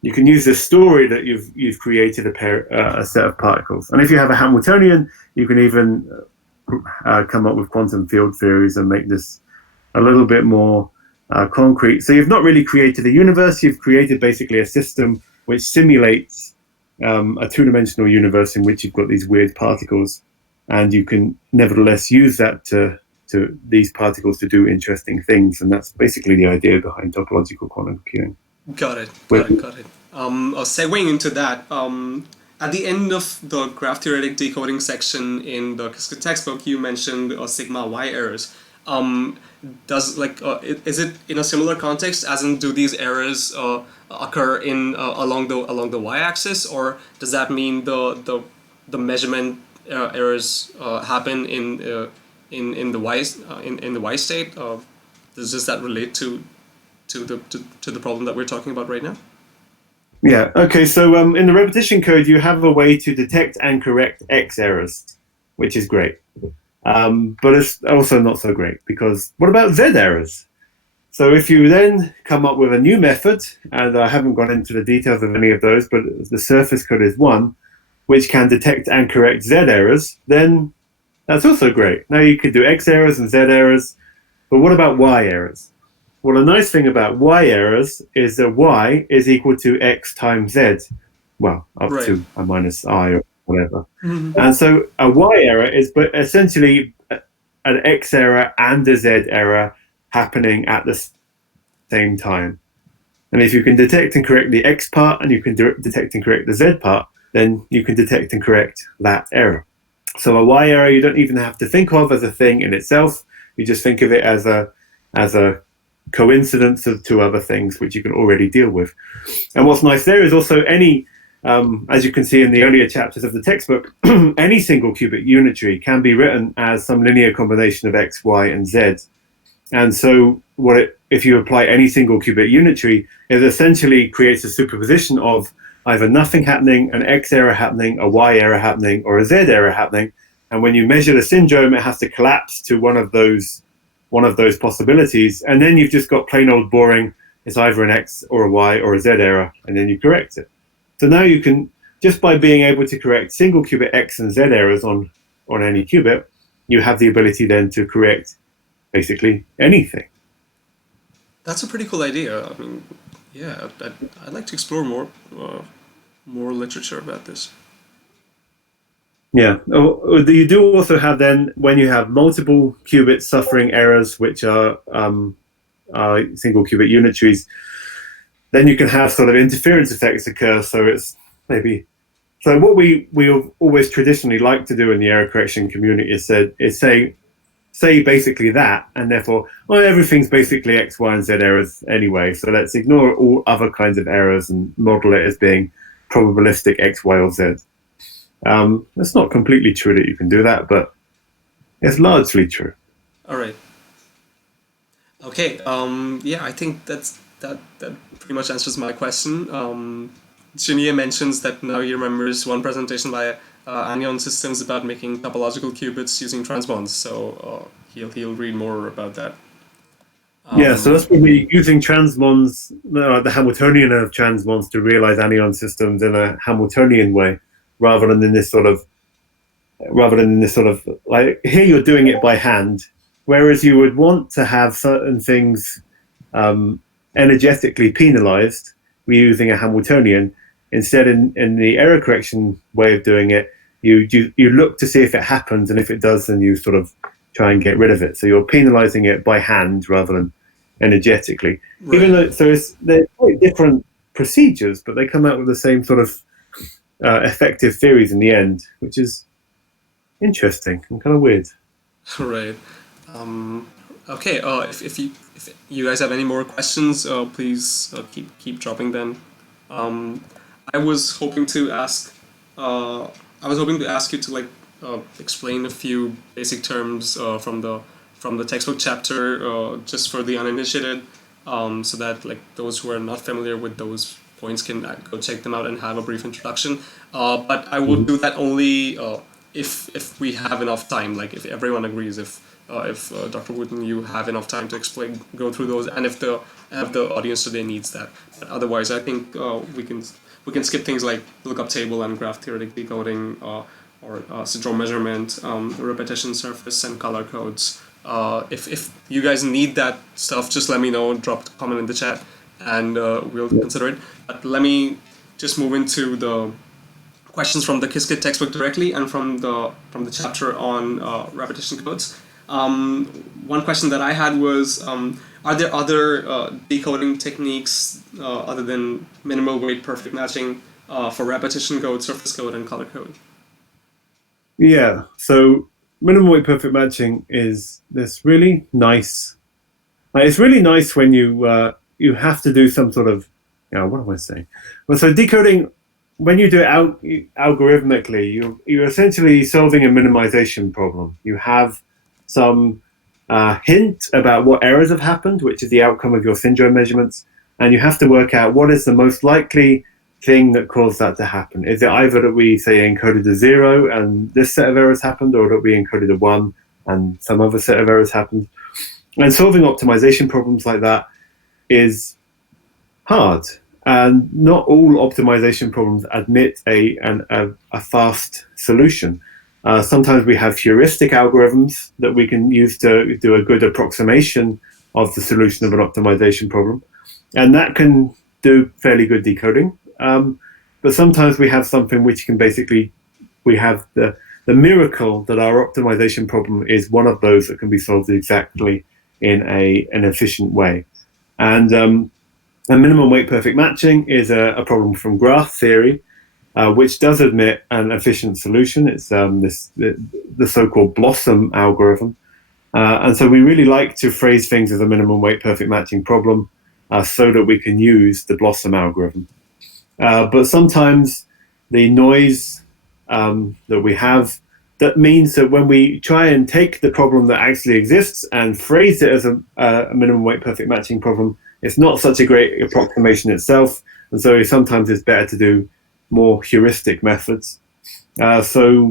the story that you've created a set of particles. And if you have a Hamiltonian, you can even come up with quantum field theories and make this a little bit more concrete. So you've not really created a universe, you've created basically a system which simulates a two-dimensional universe in which you've got these weird particles, and you can nevertheless use that to these particles to do interesting things. And that's basically the idea behind topological quantum computing. Got it. Segueing into that, at the end of the graph theoretic decoding section in the Qiskit textbook, you mentioned sigma y errors. Is it in a similar context, as in do these errors occur in along the y-axis, or does that mean the measurement errors happen in the y state? Does that relate to the problem that we're talking about right now? Yeah. Okay. So in the repetition code, you have a way to detect and correct X errors, which is great. But it's also not so great, because what about Z errors? So if you then come up with a new method, and I haven't gone into the details of any of those, but the surface code is one, which can detect and correct Z errors, then that's also great. Now you could do X errors and Z errors, but what about Y errors? Well, the nice thing about y errors is that y is equal to x times z. Well, up Right. to a minus I or whatever. Mhm. And so a y error is but essentially an x error and a z error happening at the same time. And if you can detect and correct the x part and you can detect and correct the z part, then you can detect and correct that error. So a y error you don't even have to think of as a thing in itself. You just think of it as a coincidence of two other things which you can already deal with. And what's nice there is also any, as you can see in the earlier chapters of the textbook, any single cubic unitary can be written as some linear combination of x, y, and z. And so if you apply any single cubic unitary, it essentially creates a superposition of either nothing happening, an x error happening, a y error happening, or a z error happening. And when you measure the syndrome, it has to collapse to one of those possibilities. And then you've just got plain old boring, it's either an x or a y or a z error, and then you correct it. So now you can, just by being able to correct single qubit x and z errors on any qubit, you have the ability then to correct basically anything. That's a pretty cool idea. I mean, yeah, I'd like to explore more literature about this. Yeah. You do also have then, when you have multiple qubits suffering errors, which are single qubit unitaries, then you can have sort of interference effects occur. So it's maybe, so what we always traditionally like to do in the error correction community is say basically that, and therefore, well, everything's basically X, Y, and Z errors anyway. So let's ignore all other kinds of errors and model it as being probabilistic X, Y, or Z. It's not completely true that you can do that, but it's largely true. All right. Okay. Yeah, I think that pretty much answers my question. Junia mentions that now he remembers one presentation by Anion Systems about making topological qubits using transmons. So he'll read more about that. Yeah, so that's probably using transmons, the Hamiltonian of transmons, to realize Anion systems in a Hamiltonian way, rather than in this sort of like, here you're doing it by hand, whereas you would want to have certain things energetically penalized. We're using a Hamiltonian. Instead, in the error correction way of doing it, you look to see if it happens, and if it does, then you sort of try and get rid of it. So you're penalizing it by hand rather than energetically. Right. Even though, so they're quite different procedures, but they come out with the same sort of effective theories in the end, which is interesting and kind of weird. Right. Okay. If you guys have any more questions, please keep dropping them. I was hoping to ask you to explain a few basic terms from the textbook chapter just for the uninitiated, so that like those who are not familiar with those points can go check them out and have a brief introduction. But I will do that only if we have enough time. Like if everyone agrees, if Dr. Wootton, you have enough time to go through those, and if the audience today needs that. But otherwise, I think we can skip things like lookup table and graph theoretic decoding, or syndrome measurement, repetition surface, and color codes. If you guys need that stuff, just let me know. Drop a comment in the chat, and we'll consider it. But let me just move into the questions from the Qiskit textbook directly and from the chapter on repetition codes. One question that I had was, are there other decoding techniques other than minimal weight perfect matching for repetition code, surface code, and color code? Yeah, so minimal weight perfect matching is this really nice. It's really nice when you have to do some sort of, what am I saying? Well, so decoding, when you do it algorithmically, you're essentially solving a minimization problem. You have some hint about what errors have happened, which is the outcome of your syndrome measurements, and you have to work out what is the most likely thing that caused that to happen. Is it either that we say encoded a 0 and this set of errors happened, or that we encoded a 1 and some other set of errors happened? And solving optimization problems like that is hard, and not all optimization problems admit a fast solution. Sometimes we have heuristic algorithms that we can use to do a good approximation of the solution of an optimization problem. And that can do fairly good decoding. But sometimes we have something which can basically, we have the miracle that our optimization problem is one of those that can be solved exactly in an efficient way. And a minimum weight perfect matching is a problem from graph theory, which does admit an efficient solution. It's the so-called Blossom algorithm. And so we really like to phrase things as a minimum weight perfect matching problem so that we can use the Blossom algorithm. But sometimes the noise that we have, that means that when we try and take the problem that actually exists and phrase it as a minimum weight perfect matching problem, it's not such a great approximation itself. And so sometimes it's better to do more heuristic methods. So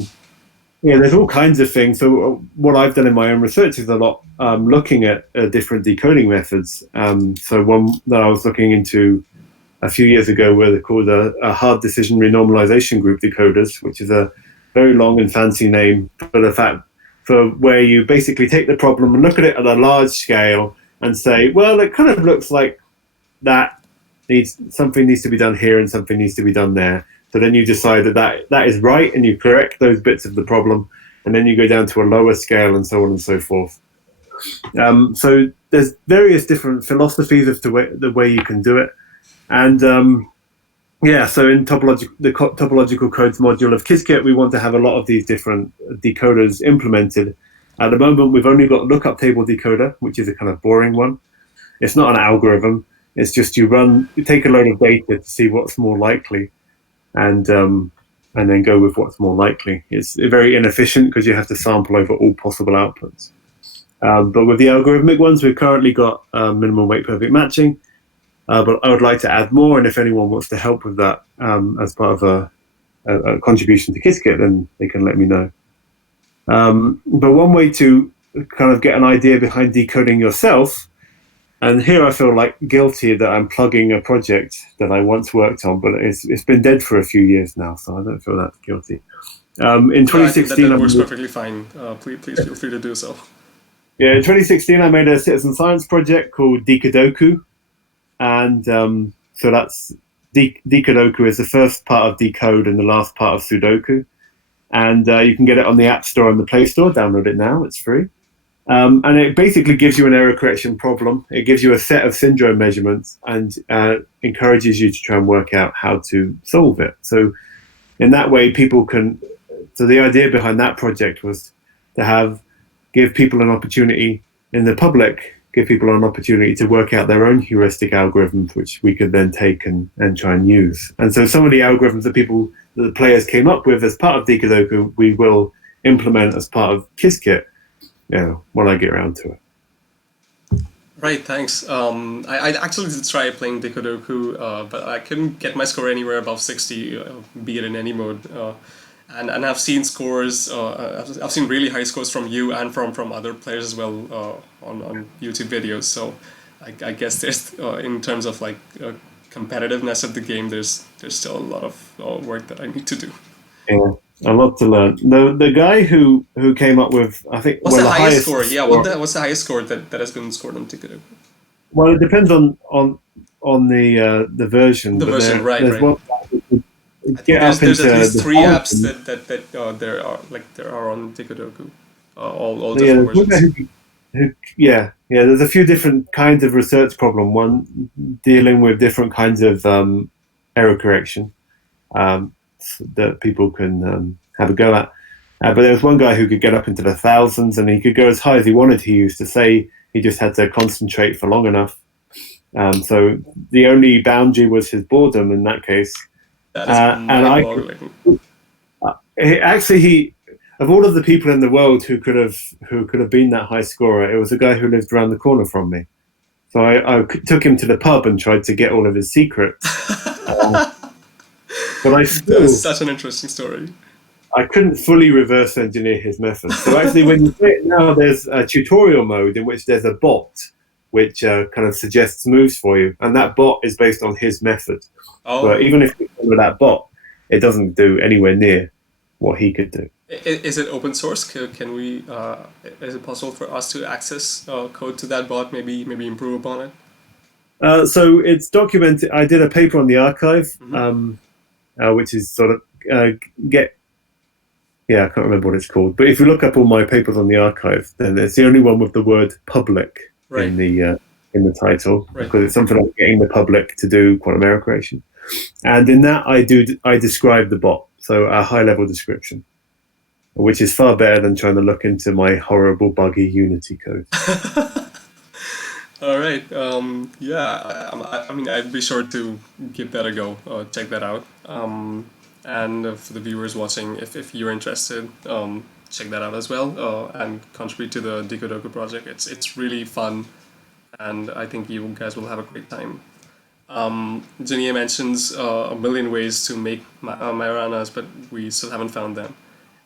yeah, there's all kinds of things. So what I've done in my own research is a lot looking at different decoding methods. So one that I was looking into a few years ago were called a hard decision renormalization group decoders, which is a very long and fancy name for where you basically take the problem and look at it at a large scale and say, well, it kind of looks like something needs to be done here and something needs to be done there. So then you decide that is right and you correct those bits of the problem, and then you go down to a lower scale and so on and so forth. So there's various different philosophies as to the way you can do it. And so in the topological codes module of Qiskit, we want to have a lot of these different decoders implemented. At the moment, we've only got lookup table decoder, which is a kind of boring one. It's not an algorithm. It's just you take a load of data to see what's more likely, and then go with what's more likely. It's very inefficient because you have to sample over all possible outputs. But with the algorithmic ones, we've currently got minimum weight perfect matching. But I would like to add more, and if anyone wants to help with that as part of a contribution to Qiskit, then they can let me know. But one way to kind of get an idea behind decoding yourself, and here I feel like guilty that I'm plugging a project that I once worked on, but it's been dead for a few years now, so I don't feel that guilty. In 2016, that works perfectly fine. Please feel free to do so. Yeah, in 2016, I made a citizen science project called Decoding. And so that's Decodoku is the first part of Decode and the last part of Sudoku. And you can get it on the App Store and the Play Store. Download it now. It's free. And it basically gives you an error correction problem. It gives you a set of syndrome measurements and encourages you to try and work out how to solve it. So in that way, people can... So the idea behind that project was to give people an opportunity in the public, give people an opportunity to work out their own heuristic algorithms, which we could then take and try and use. And so some of the algorithms that the players came up with as part of Decoding, we will implement as part of Qiskit, when I get around to it. Right, thanks. I actually did try playing Decoding, but I couldn't get my score anywhere above 60, be it in any mode. And I've seen scores, I've seen really high scores from you and from other players as well on YouTube videos. So I guess there's, in terms of like competitiveness of the game, there's still a lot of work that I need to do. Yeah, a lot to learn. The guy who came up with, I think, what's the highest score? Yeah, what's the highest score that has been scored on Decoding? Well, it depends on the version. The version, right. One, I think there's at least 3 apps that there are on Decoding, all different versions. There's a few different kinds of research problem. One dealing with different kinds of error correction that people can have a go at. But there was one guy who could get up into the thousands, and he could go as high as he wanted. He used to say he just had to concentrate for long enough. So the only boundary was his boredom in that case. That is mind-boggling. He of all of the people in the world who could have been that high scorer, it was a guy who lived around the corner from me. So I took him to the pub and tried to get all of his secrets. But that's such an interesting story. I couldn't fully reverse engineer his method. So actually, when you play it now, there's a tutorial mode in which there's a bot which kind of suggests moves for you, and that bot is based on his method. But even if you follow that bot, it doesn't do anywhere near what he could do. Is it open source? Can we? Is it possible for us to access code to that bot? Maybe improve upon it. So it's documented. I did a paper on the archive, which is sort of I can't remember what it's called. But if you look up all my papers on the archive, then it's the only one with the word public in the title, because it's something like getting the public to do quantum error correction. And in that, I describe the bot, so a high-level description, which is far better than trying to look into my horrible, buggy Unity code. All right. I mean, I'd be sure to give that a go. Check that out. And for the viewers watching, if you're interested, check that out as well. And contribute to the Decoding project. It's really fun, and I think you guys will have a great time. Jania mentions a million ways to make Majoranas, but we still haven't found them.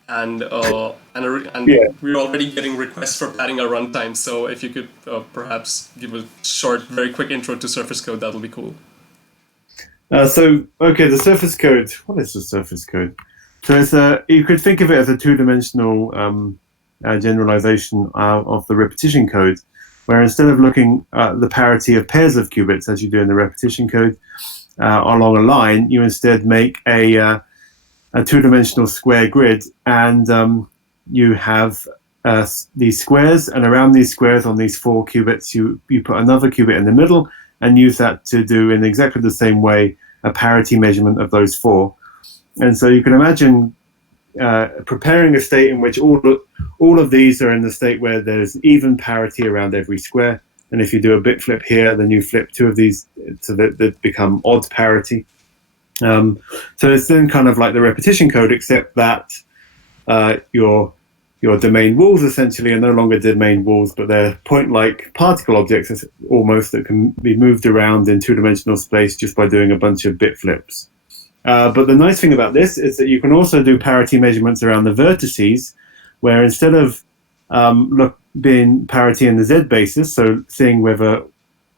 And we're already getting requests for padding our runtime. So if you could perhaps give a short, very quick intro to surface code, that'll be cool. The surface code. What is the surface code? So you could think of it as a two-dimensional generalization of the repetition code, where instead of looking at the parity of pairs of qubits as you do in the repetition code along a line, you instead make a two-dimensional square grid, and you have these squares, and around these squares on these 4 qubits, you put another qubit in the middle and use that to do in exactly the same way a parity measurement of those 4. And so you can imagine preparing a state in which all of these are in the state where there's even parity around every square. And if you do a bit flip here, then you flip 2 of these so that they become odd parity. So it's then kind of like the repetition code, except that your domain walls essentially are no longer domain walls, but they're point-like particle objects almost that can be moved around in two-dimensional space just by doing a bunch of bit flips. But the nice thing about this is that you can also do parity measurements around the vertices, where instead of being parity in the Z basis, so seeing whether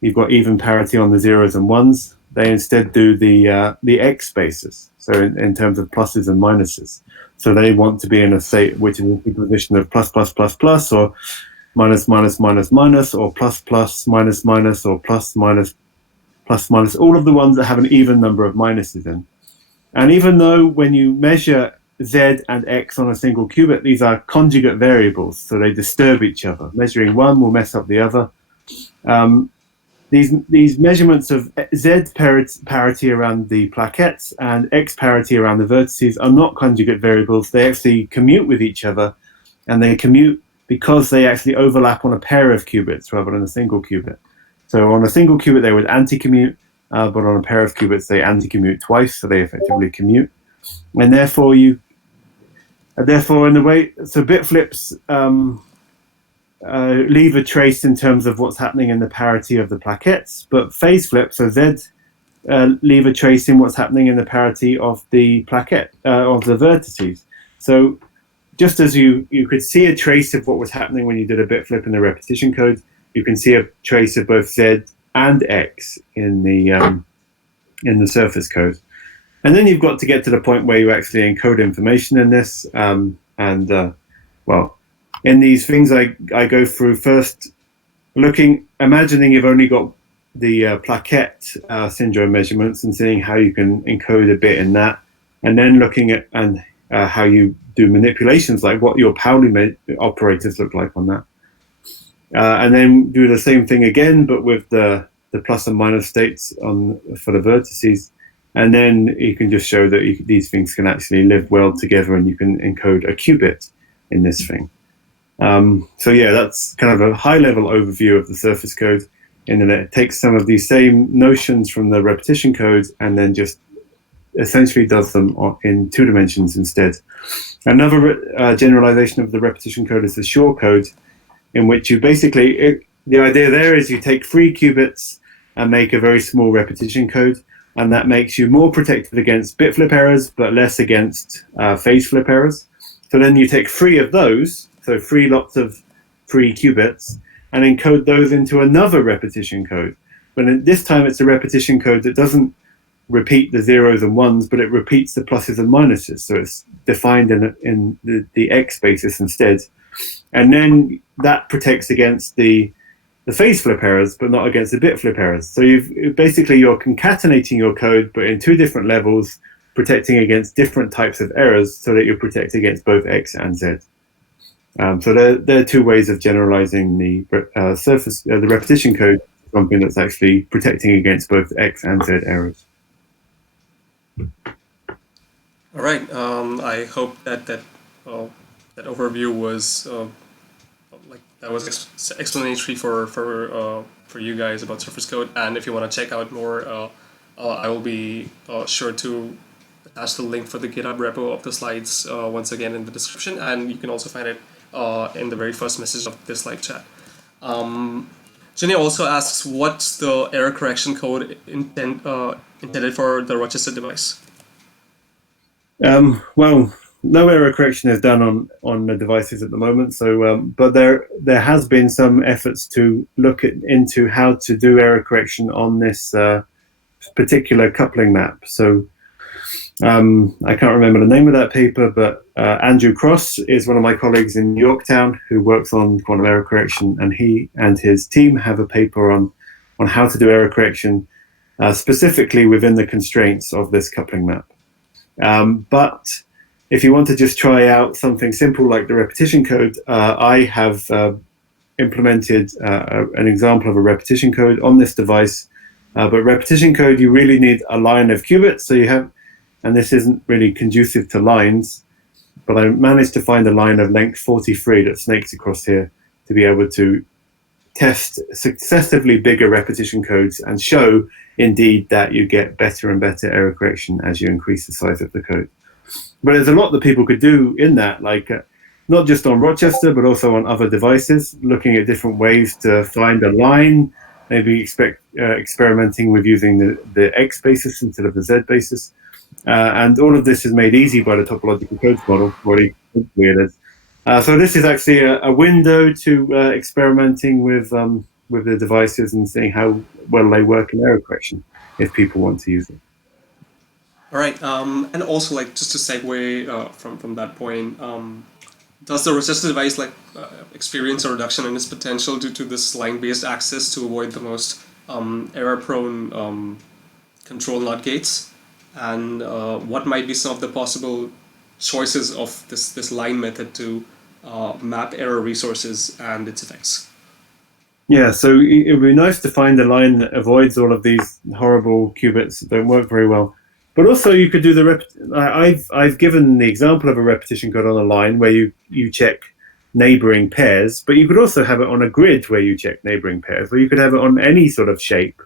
you've got even parity on the zeros and ones, they instead do the X basis, so in terms of pluses and minuses. So they want to be in a state which is in the position of plus, plus, plus, plus, or minus, minus, minus, minus, or plus, plus, minus, minus, or plus, minus, plus, minus, all of the ones that have an even number of minuses in. And even though when you measure Z and X on a single qubit, these are conjugate variables, so they disturb each other. Measuring one will mess up the other. These measurements of Z parity around the plaquettes and X parity around the vertices are not conjugate variables. They actually commute with each other, and they commute because they actually overlap on a pair of qubits rather than a single qubit. So on a single qubit, they would anti-commute, but on a pair of qubits, they anti-commute twice, so they effectively commute. And therefore, in the way, so bit flips leave a trace in terms of what's happening in the parity of the plaquettes, but phase flips, so Z, leave a trace in what's happening in the parity of the plaquette, of the vertices. So just as you could see a trace of what was happening when you did a bit flip in the repetition code, you can see a trace of both Z and X in the surface code. And then you've got to get to the point where you actually encode information in this, in these things, I go through first imagining you've only got the plaquette syndrome measurements and seeing how you can encode a bit in that, and then looking at how you do manipulations, like what your Pauli operators look like on that. And then do the same thing again, but with the plus and minus states for the vertices. And then you can just show that these things can actually live well together, and you can encode a qubit in this thing. That's kind of a high-level overview of the surface code, and then it takes some of these same notions from the repetition code and then just essentially does them in 2 dimensions instead. Another generalization of the repetition code is the Shor code, in which you basically, the idea there is you take 3 qubits and make a very small repetition code, and that makes you more protected against bit flip errors, but less against phase flip errors. So then you take 3 of those, so 3 lots of 3 qubits, and encode those into another repetition code. But this time it's a repetition code that doesn't repeat the zeros and ones, but it repeats the pluses and minuses. So it's defined in the X basis instead. And then that protects against the phase flip errors, but not against the bit flip errors. So you're concatenating your code, but in two different levels, protecting against different types of errors so that you protect against both X and Z. So there are two ways of generalizing the repetition code, something that's actually protecting against both X and Z errors. All right. I hope that overview was that was explanatory for you guys about surface code. And if you want to check out more, I will be sure to attach the link for the GitHub repo of the slides once again in the description, and you can also find it in the very first message of this live chat. Jenny also asks, what's the error correction code intended for the Rochester device? Well, no error correction is done on the devices at the moment. So, but there has been some efforts to look into how to do error correction on this particular coupling map. So, I can't remember the name of that paper, but Andrew Cross is one of my colleagues in Yorktown who works on quantum error correction, and he and his team have a paper on how to do error correction specifically within the constraints of this coupling map. But if you want to just try out something simple like the repetition code, I have implemented an example of a repetition code on this device. But repetition code, you really need a line of qubits. So you have, and this isn't really conducive to lines, but I managed to find a line of length 43 that snakes across here to be able to test successively bigger repetition codes and show indeed that you get better and better error correction as you increase the size of the code. But there's a lot that people could do in that, like not just on Rochester, but also on other devices, looking at different ways to find a line, maybe experimenting with using the X basis instead of the Z basis. And all of this is made easy by the topological codes model, what it is. So this is actually a window to experimenting with the devices and seeing how well they work in error correction if people want to use it. All right, and also like just to segue from that point, does the Rochester device experience a reduction in its potential due to this line-based access to avoid the most error-prone control NOT gates? And what might be some of the possible choices of this line method to map error resources and its effects? Yeah, so it would be nice to find a line that avoids all of these horrible qubits that don't work very well. But also you could do I've given the example of a repetition code on a line where you check neighboring pairs, but you could also have it on a grid where you check neighboring pairs, where you could have it on any sort of shape.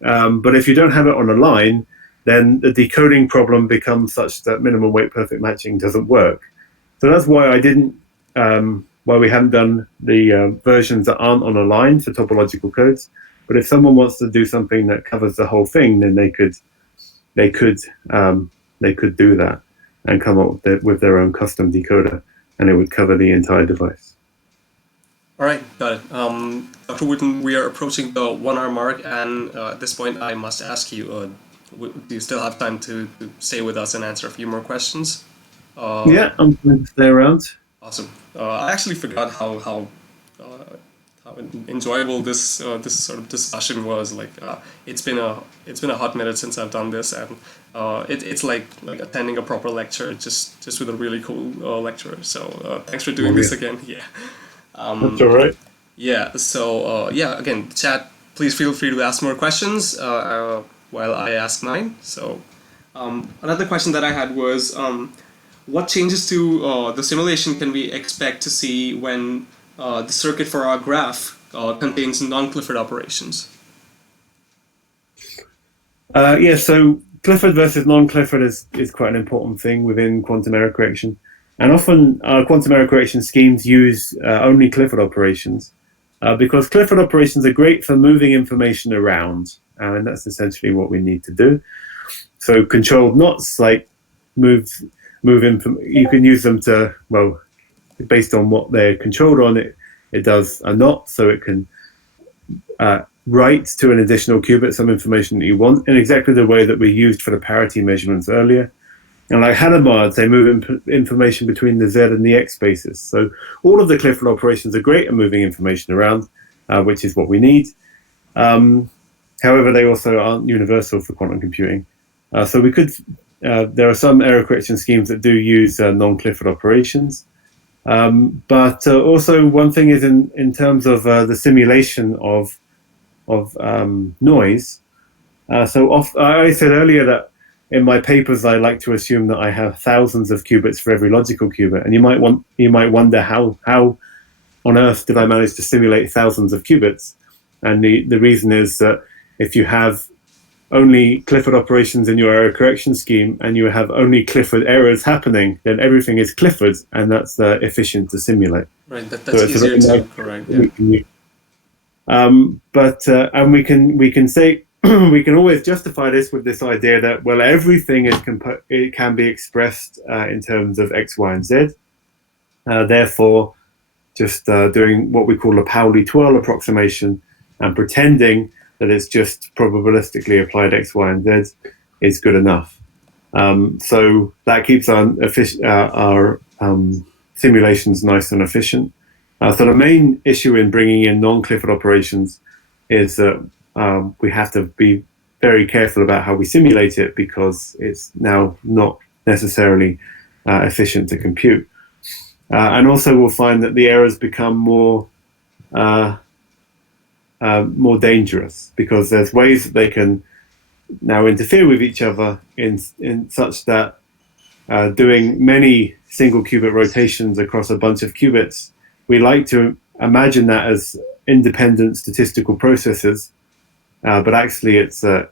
But if you don't have it on a line, then the decoding problem becomes such that minimum weight perfect matching doesn't work. So that's why why we haven't done the versions that aren't on a line for topological codes. But if someone wants to do something that covers the whole thing, then they could do that and come up with their own custom decoder, and it would cover the entire device. All right, got it. Dr. Wootton, we are approaching the 1 hour mark, and at this point I must ask you, do you still have time to stay with us and answer a few more questions? Yeah, I'm going to stay around. Awesome. I actually forgot how enjoyable this sort of discussion was. It's been a hot minute since I've done this, and it's like attending a proper lecture, just with a really cool lecturer. So thanks for doing this again. Yeah. That's all right. Yeah. So again, chat. Please feel free to ask more questions while I ask mine. So another question that I had was, what changes to the simulation can we expect to see when the circuit for our graph contains non-Clifford operations? So Clifford versus non-Clifford is quite an important thing within quantum error correction. And often quantum error correction schemes use only Clifford operations because Clifford operations are great for moving information around. And that's essentially what we need to do. So controlled knots, like you can use them to, well, based on what they're controlled on, it does a knot, so it can write to an additional qubit some information that you want in exactly the way that we used for the parity measurements earlier. And like Hadamard's, they move information between the Z and the X spaces. So all of the Clifford operations are great at moving information around, which is what we need. However, they also aren't universal for quantum computing. So we could, there are some error correction schemes that do use non-Clifford operations. But also one thing is in terms of the simulation of noise. I said earlier that in my papers I like to assume that I have thousands of qubits for every logical qubit, and you might wonder how on earth did I manage to simulate thousands of qubits? And the reason is that if you have only Clifford operations in your error correction scheme and you have only Clifford errors happening, then everything is Clifford, and that's efficient to simulate. Right, that's easier to correct. Yeah. And we can say we can always justify this with this idea that, well, everything it can be expressed in terms of X, Y, and Z. Therefore, just doing what we call a Pauli twirl approximation and pretending that it's just probabilistically applied X, Y, and Z is good enough. So that keeps our simulations nice and efficient. So the main issue in bringing in non-Clifford operations is that we have to be very careful about how we simulate it, because it's now not necessarily efficient to compute. And also we'll find that the errors become more dangerous, because there's ways that they can now interfere with each other in such that doing many single qubit rotations across a bunch of qubits, we like to imagine that as independent statistical processes, but actually it's a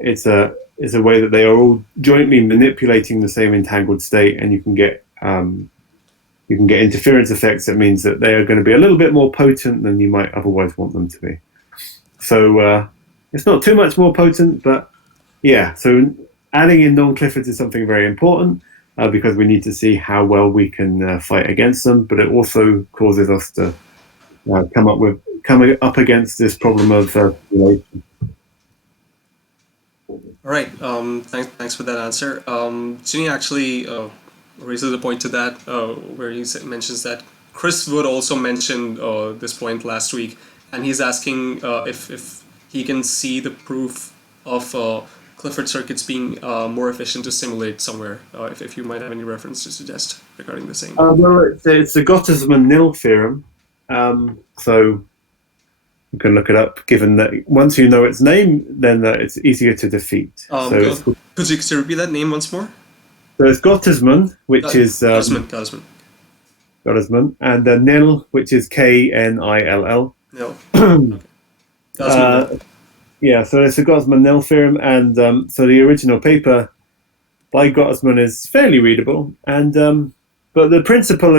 way that they are all jointly manipulating the same entangled state, and you can get interference effects. That means that they are going to be a little bit more potent than you might otherwise want them to be. So it's not too much more potent, but yeah. So adding in non-Cliffords is something very important, because we need to see how well we can fight against them. But it also causes us to come up against this problem of simulation. All right. Thanks for that answer. Ginny actually raises a point to that where he mentions that Chris Wood also mentioned this point last week, and he's asking if he can see the proof of Clifford circuits being more efficient to simulate somewhere. If you might have any reference to suggest regarding the same. Well, it's the Gottesman-Nil theorem. So you can look it up, given that once you know its name, then it's easier to defeat. Could you repeat that name once more? So it's Gottesman, which is Gottesman, and Nil, which is K-N-I-L-L. No. Okay. Yeah, so it's the Gottesman-Nil theorem, and so the original paper by Gottesman is fairly readable, and but the principle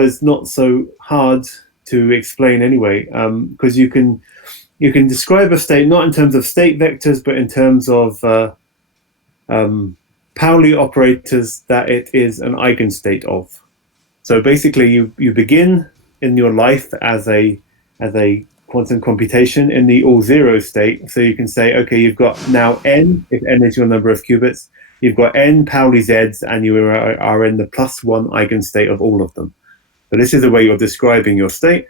is not so hard to explain anyway, because you can describe a state not in terms of state vectors, but in terms of Pauli operators that it is an eigenstate of. So basically, you begin in your life as a quantum computation in the all zero state. So you can say, okay, you've got now n, if n is your number of qubits, you've got n Pauli z's, and you are in the +1 eigenstate of all of them. So this is the way you're describing your state.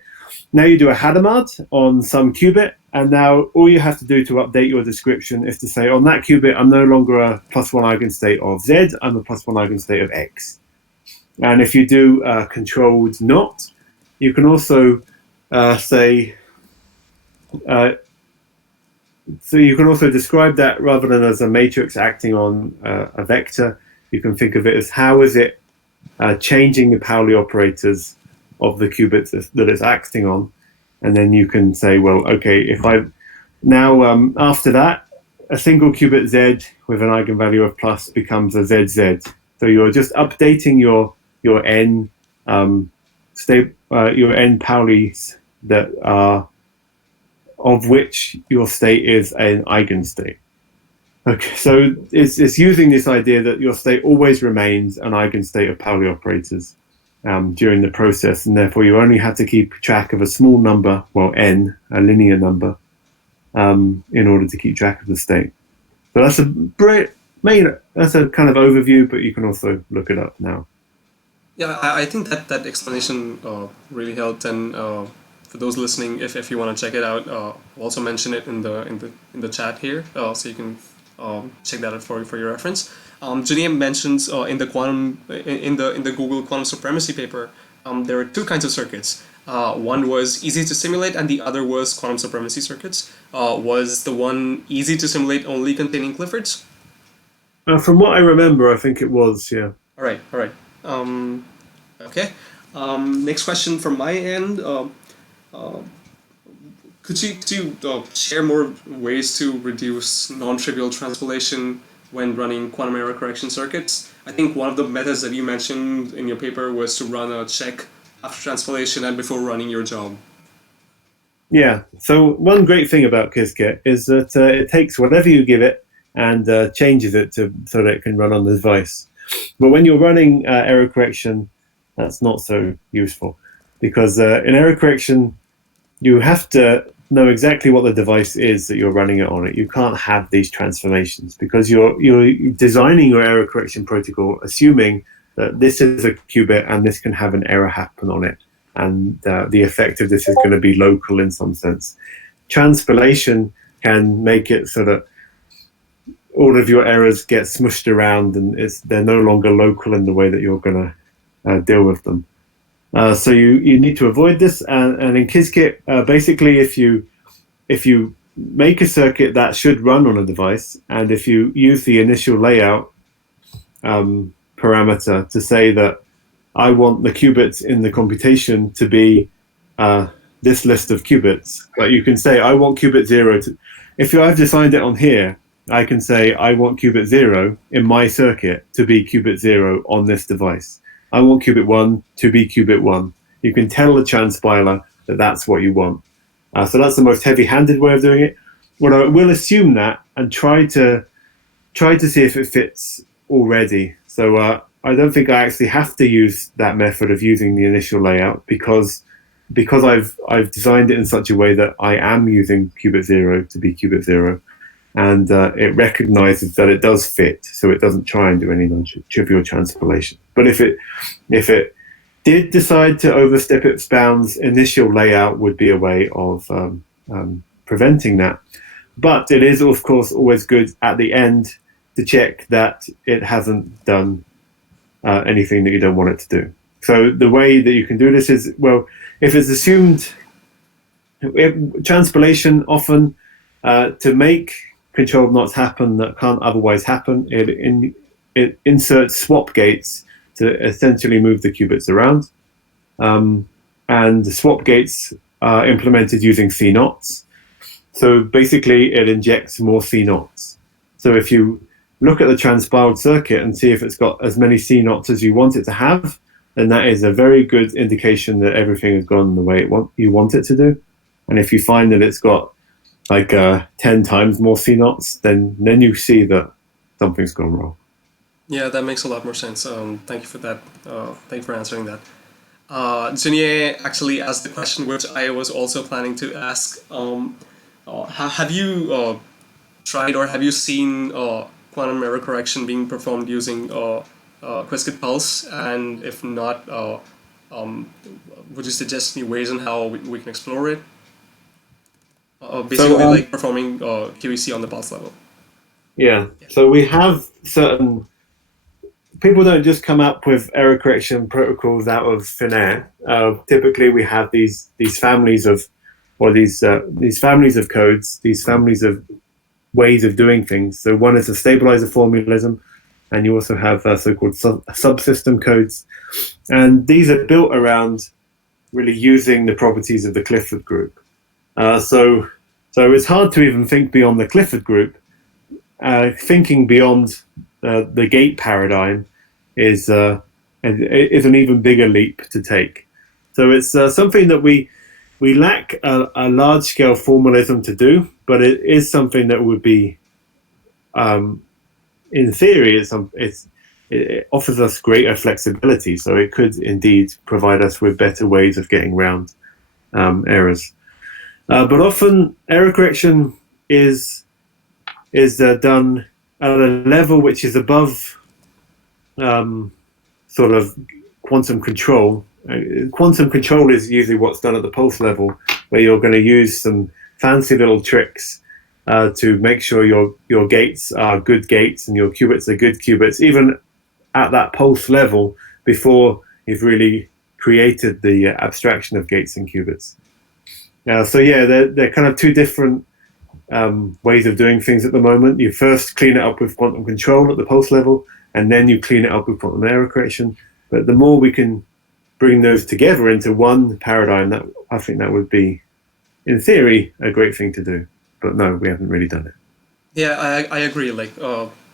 Now you do a Hadamard on some qubit, and now all you have to do to update your description is to say, on that qubit, I'm no longer a +1 eigenstate of z, I'm a +1 eigenstate of x. And if you do controlled NOT, you can also say, so you can also describe that rather than as a matrix acting on a vector. You can think of it as how is it changing the Pauli operators of the qubits that it's acting on, and then you can say, well, okay, if I now after that, a single qubit z with an eigenvalue of plus becomes a zz. So you're just updating your n your n Paulis that are of which your state is an eigenstate. Okay, so it's using this idea that your state always remains an eigenstate of Pauli operators. during the process, and therefore you only had to keep track of a small number, well, n, a linear number, in order to keep track of the state. So that's that's a kind of overview, but you can also look it up now. Yeah, I think that explanation really helped, and for those listening, if you want to check it out, I'll also mention it in the chat here, so you can check that out for your reference. Junia mentions in the Google quantum supremacy paper, there are two kinds of circuits. One was easy to simulate, and the other was quantum supremacy circuits. Was the one easy to simulate only containing Cliffords? From what I remember, I think it was, yeah. All right. Okay. Next question from my end. Could you share more ways to reduce non-trivial transpilation when running quantum error correction circuits? I think one of the methods that you mentioned in your paper was to run a check after transpilation and before running your job. Yeah. So one great thing about Qiskit is that it takes whatever you give it and changes it so that it can run on the device. But when you're running error correction, that's not so useful, because in error correction, you have to know exactly what the device is that you're running it on. You can't have these transformations, because you're designing your error correction protocol assuming that this is a qubit and this can have an error happen on it, and the effect of this is going to be local in some sense. Transpilation can make it so that all of your errors get smushed around and they're no longer local in the way that you're going to deal with them. So you need to avoid this. And in Qiskit, basically, if you make a circuit that should run on a device, and if you use the initial layout parameter to say that I want the qubits in the computation to be this list of qubits, but you can say I want qubit 0 to. If I've designed it on here, I can say I want qubit 0 in my circuit to be qubit 0 on this device. I want qubit 1 to be qubit 1. You can tell the transpiler that that's what you want. So that's the most heavy-handed way of doing it. Well, I will assume that and try to see if it fits already. So I don't think I actually have to use that method of using the initial layout, because I've designed it in such a way that I am using qubit 0 to be qubit 0. And it recognizes that it does fit, so it doesn't try and do any non-trivial transpilation. But if it did decide to overstep its bounds, initial layout would be a way of preventing that. But it is, of course, always good at the end to check that it hasn't done anything that you don't want it to do. So the way that you can do this is, well, if it's assumed, transpilation often, to make controlled knots happen that can't otherwise happen, it inserts swap gates to essentially move the qubits around. And the swap gates are implemented using C knots. So basically it injects more C knots. So if you look at the transpiled circuit and see if it's got as many C knots as you want it to have, then that is a very good indication that everything has gone the way you want it to do. And if you find that it's got like 10 times more C knots, then you see that something's gone wrong. Yeah, that makes a lot more sense. Thank you for that. Thank you for answering that. Junier actually asked the question which I was also planning to ask. Have you tried, or have you seen quantum error correction being performed using Qiskit Pulse? And if not, would you suggest any ways on how we can explore it? Basically, like performing QEC on the pulse level. Yeah. So we have certain. People don't just come up with error correction protocols out of thin air. Typically, we have these families of, or these families of codes, these families of ways of doing things. So one is a stabilizer formalism, and you also have so-called subsystem codes, and these are built around really using the properties of the Clifford group. So it's hard to even think beyond the Clifford group. Thinking beyond the gate paradigm is an even bigger leap to take. So it's something that we lack a large-scale formalism to do, but it is something that would be, in theory, it's it offers us greater flexibility. So it could indeed provide us with better ways of getting around errors. But often error correction is done at a level which is above sort of quantum control. Quantum control is usually what's done at the pulse level, where you're going to use some fancy little tricks to make sure your gates are good gates and your qubits are good qubits, even at that pulse level, before you've really created the abstraction of gates and qubits. So yeah, they're kind of two different ways of doing things at the moment. You first clean it up with quantum control at the pulse level, and then you clean it up with quantum error correction. But the more we can bring those together into one paradigm, that I think that would be, in theory, a great thing to do. But no, we haven't really done it. Yeah, I agree. Like,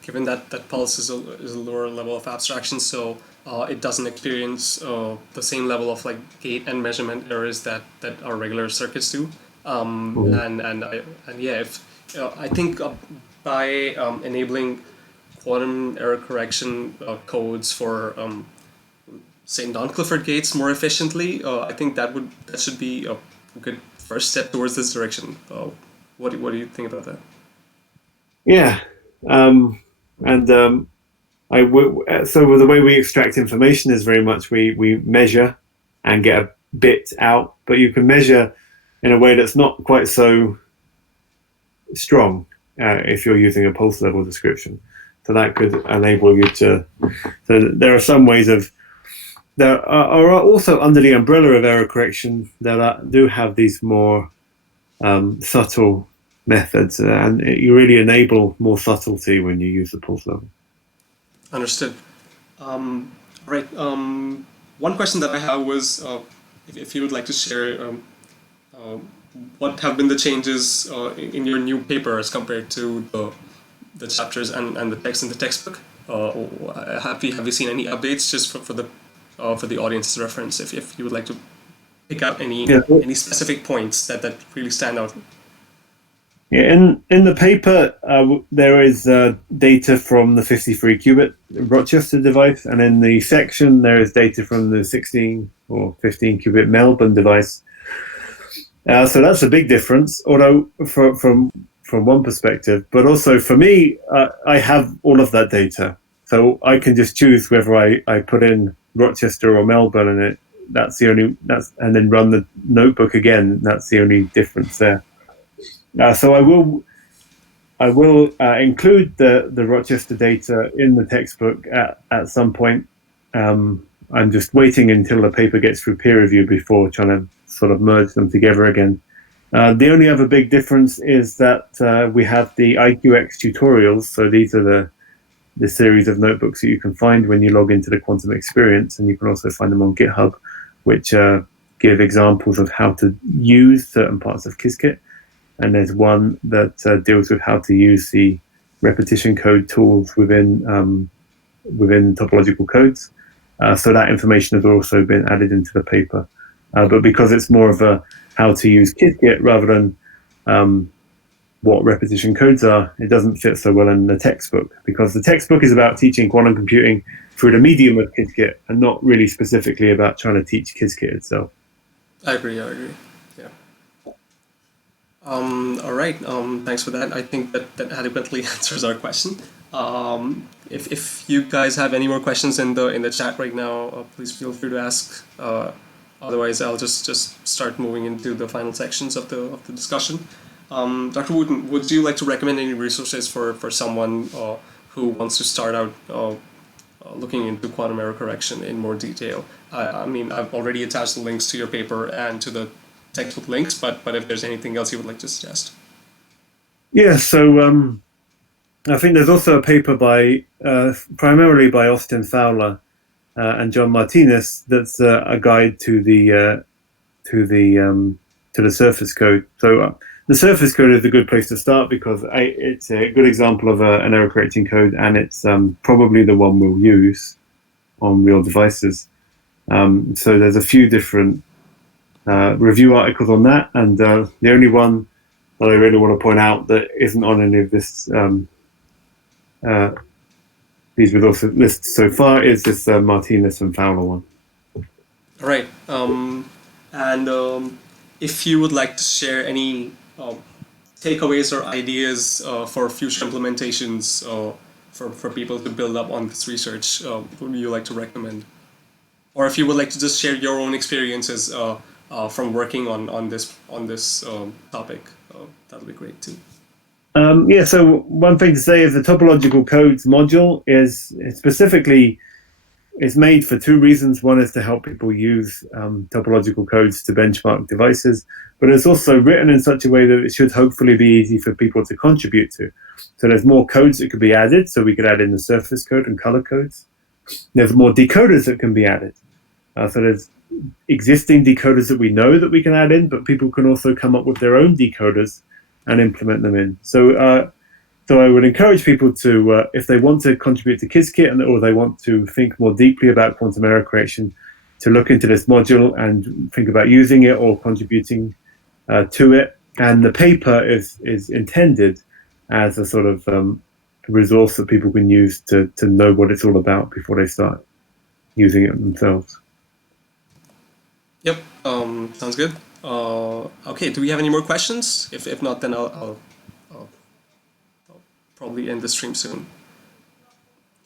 given that pulse is a lower level of abstraction, so it doesn't experience the same level of like gate and measurement errors that our regular circuits do. And yeah, if I think by enabling quantum error correction codes for say non-Clifford gates more efficiently, I think that should be a good first step towards this direction. What do you think about that? Yeah, so the way we extract information is very much we measure and get a bit out, but you can measure in a way that's not quite so strong if you're using a pulse level description. So that could enable you to. So there are some ways of. There are also under the umbrella of error correction that do have these more subtle methods, and you really enable more subtlety when you use the pulse level. Understood. Right. One question that I have was if you would like to share what have been the changes in your new paper as compared to the chapters and the text in the textbook. Have you seen any updates just for the audience's reference? If you would like to pick out any specific points that really stand out. Yeah, in the paper there is data from the 53 qubit Rochester device, and in the section there is data from the 16 or 15 qubit Melbourne device. So that's a big difference, although from one perspective, but also for me, I have all of that data, so I can just choose whether I put in Rochester or Melbourne, and and then run the notebook again. That's the only difference there. So I will include the Rochester data in the textbook at some point. I'm just waiting until the paper gets through peer review before trying to sort of merge them together again. The only other big difference is that we have the IQX tutorials. So these are the series of notebooks that you can find when you log into the Quantum Experience, and you can also find them on GitHub, which give examples of how to use certain parts of Qiskit. And there's one that deals with how to use the repetition code tools within topological codes. So that information has also been added into the paper. But because it's more of a how to use Qiskit rather than what repetition codes are, it doesn't fit so well in the textbook, because the textbook is about teaching quantum computing through the medium of Qiskit and not really specifically about trying to teach Qiskit itself. I agree. Yeah. All right. Thanks for that. I think that adequately answers our question. If you guys have any more questions in the chat right now, please feel free to ask. Otherwise, I'll just start moving into the final sections of the discussion. Dr. Wootton, would you like to recommend any resources for someone who wants to start out looking into quantum error correction in more detail? I mean, I've already attached the links to your paper and to the textbook links, but if there's anything else you would like to suggest. Yeah, so I think there's also a paper primarily by Austin Fowler and John Martinez that's a guide to the surface code. So the surface code is a good place to start because it's a good example of an error correcting code, and it's probably the one we'll use on real devices. So there's a few different review articles on that, and the only one that I really want to point out that isn't on any of this these resource lists so far is this Martinez and Fowler one. All right. And if you would like to share any takeaways or ideas for future implementations for people to build up on this research, what would you like to recommend? Or if you would like to just share your own experiences from working on this topic, that would be great too. Yeah, so one thing to say is the topological codes module is specifically it's made for two reasons. One is to help people use topological codes to benchmark devices, but it's also written in such a way that it should hopefully be easy for people to contribute to. So there's more codes that could be added, so we could add in the surface code and color codes. There's more decoders that can be added. So there's existing decoders that we know that we can add in, but people can also come up with their own decoders and implement them in. So I would encourage people to, if they want to contribute to Qiskit or they want to think more deeply about quantum error correction, to look into this module and think about using it or contributing to it. And the paper is intended as a sort of resource that people can use to know what it's all about before they start using it themselves. Yep, sounds good. Okay, do we have any more questions? If not, then I'll probably end the stream soon.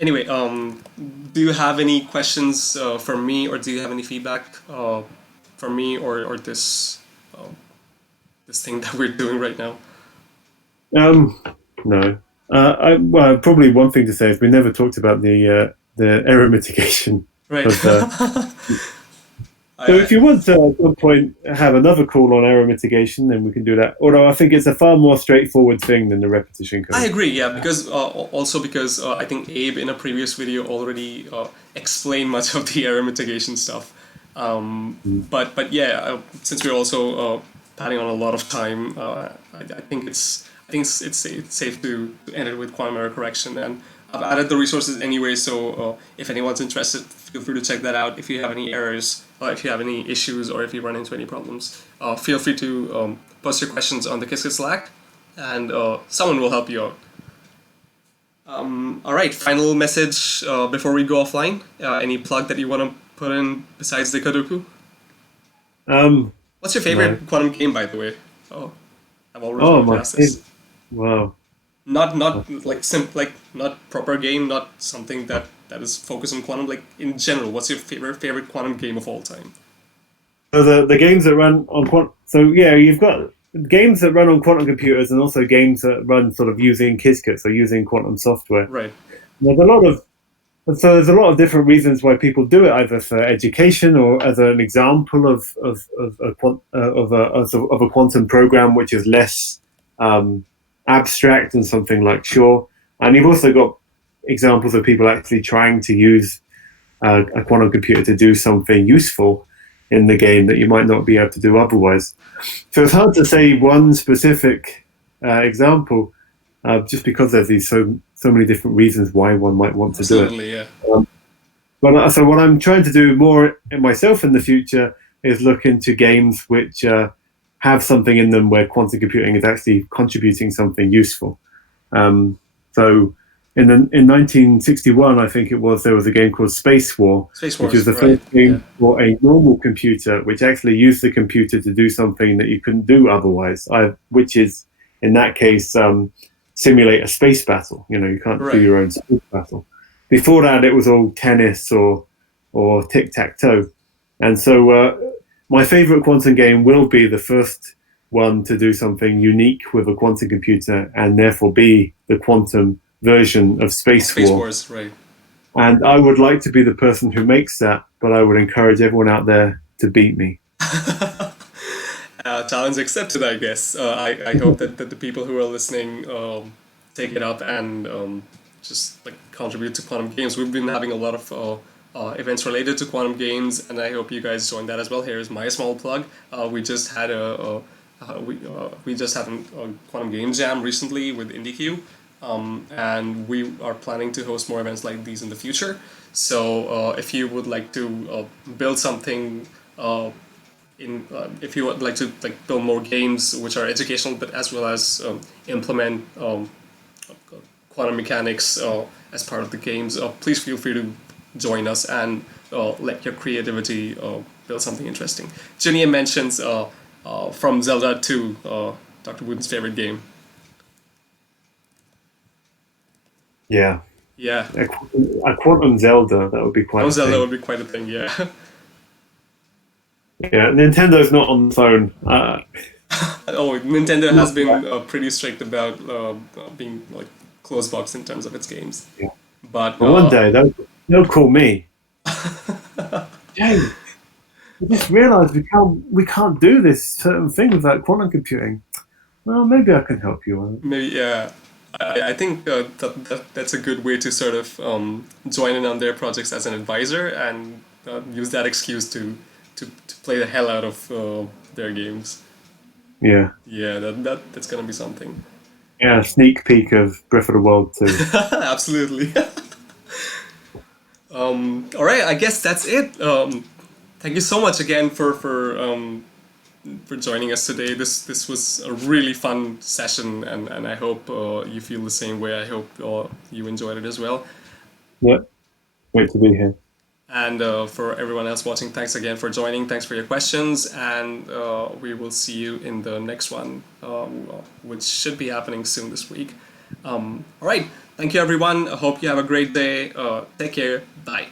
Anyway, do you have any questions for me, or do you have any feedback for me or this this thing that we're doing right now? No. Well, probably one thing to say is we never talked about the error mitigation. Right. So if you want to, at some point, have another call on error mitigation, then we can do that. Although I think it's a far more straightforward thing than the repetition code. I agree, yeah, because I think Abe in a previous video already explained much of the error mitigation stuff. But yeah, since we're also padding on a lot of time, I think it's safe to end it with quantum error correction, and I've added the resources anyway, so if anyone's interested, feel free to check that out. If you have any errors, if you have any issues, or if you run into any problems, feel free to post your questions on the Qiskit Slack, and someone will help you out. All right, final message before we go offline. Any plug that you want to put in besides Decoding? What's your favorite quantum game, by the way? Oh, I've already asked this. Wow. Not not proper game, not something that is focused on quantum. Like in general, what's your favorite quantum game of all time? So the games that run on quantum. So yeah, you've got games that run on quantum computers, and also games that run sort of using Qiskit, so using quantum software. Right. There's a lot of different reasons why people do it, either for education or as an example of a quantum program which is less abstract than something like Shor. And you've also got examples of people actually trying to use a quantum computer to do something useful in the game that you might not be able to do otherwise. So it's hard to say one specific example, just because there's these so many different reasons why one might want to do it. Yeah. So what I'm trying to do more myself in the future is look into games which have something in them where quantum computing is actually contributing something useful. So in 1961, I think it was, there was a game called Space War, which was the first game for a normal computer, which actually used the computer to do something that you couldn't do otherwise, which is, in that case, simulate a space battle. You know, you can't do your own space battle. Before that, it was all tennis or tic-tac-toe. And so my favorite quantum game will be the first one to do something unique with a quantum computer, and therefore be the quantum version of Space War. Wars, right. And I would like to be the person who makes that, but I would encourage everyone out there to beat me. Challenge accepted, I guess. I hope that the people who are listening take it up and just like contribute to quantum games. We've been having a lot of events related to quantum games, and I hope you guys join that as well. Here is my small plug. We just had a quantum game jam recently with IndiQ, and we are planning to host more events like these in the future. So if you would like to build something, if you would like to build more games which are educational, but as well as implement quantum mechanics as part of the games, please feel free to join us and let your creativity build something interesting. Junia mentions from Zelda to Dr. Wootton's favorite game. Yeah. Yeah. A quantum Zelda, that would be quite a Zelda thing. would be quite a thing, yeah. Yeah, Nintendo's not on the phone. Oh, Nintendo has been pretty strict about being like closed box in terms of its games. Yeah. But But one day they'll call me. James, I just realised we can't do this certain thing without quantum computing. Well, maybe I can help you on it. maybe, yeah, I think that's a good way to sort of join in on their projects as an advisor and use that excuse to play the hell out of their games. Yeah. Yeah, that's gonna be something. Yeah, sneak peek of Breath of the Wild 2. Absolutely. All right, I guess that's it. Thank you so much again for joining us today. This was a really fun session, and I hope you feel the same way. I hope you enjoyed it as well. Yep. Great to be here. And for everyone else watching, thanks again for joining. Thanks for your questions, and we will see you in the next one, which should be happening soon this week. All right, thank you everyone. I hope you have a great day. Take care. Bye.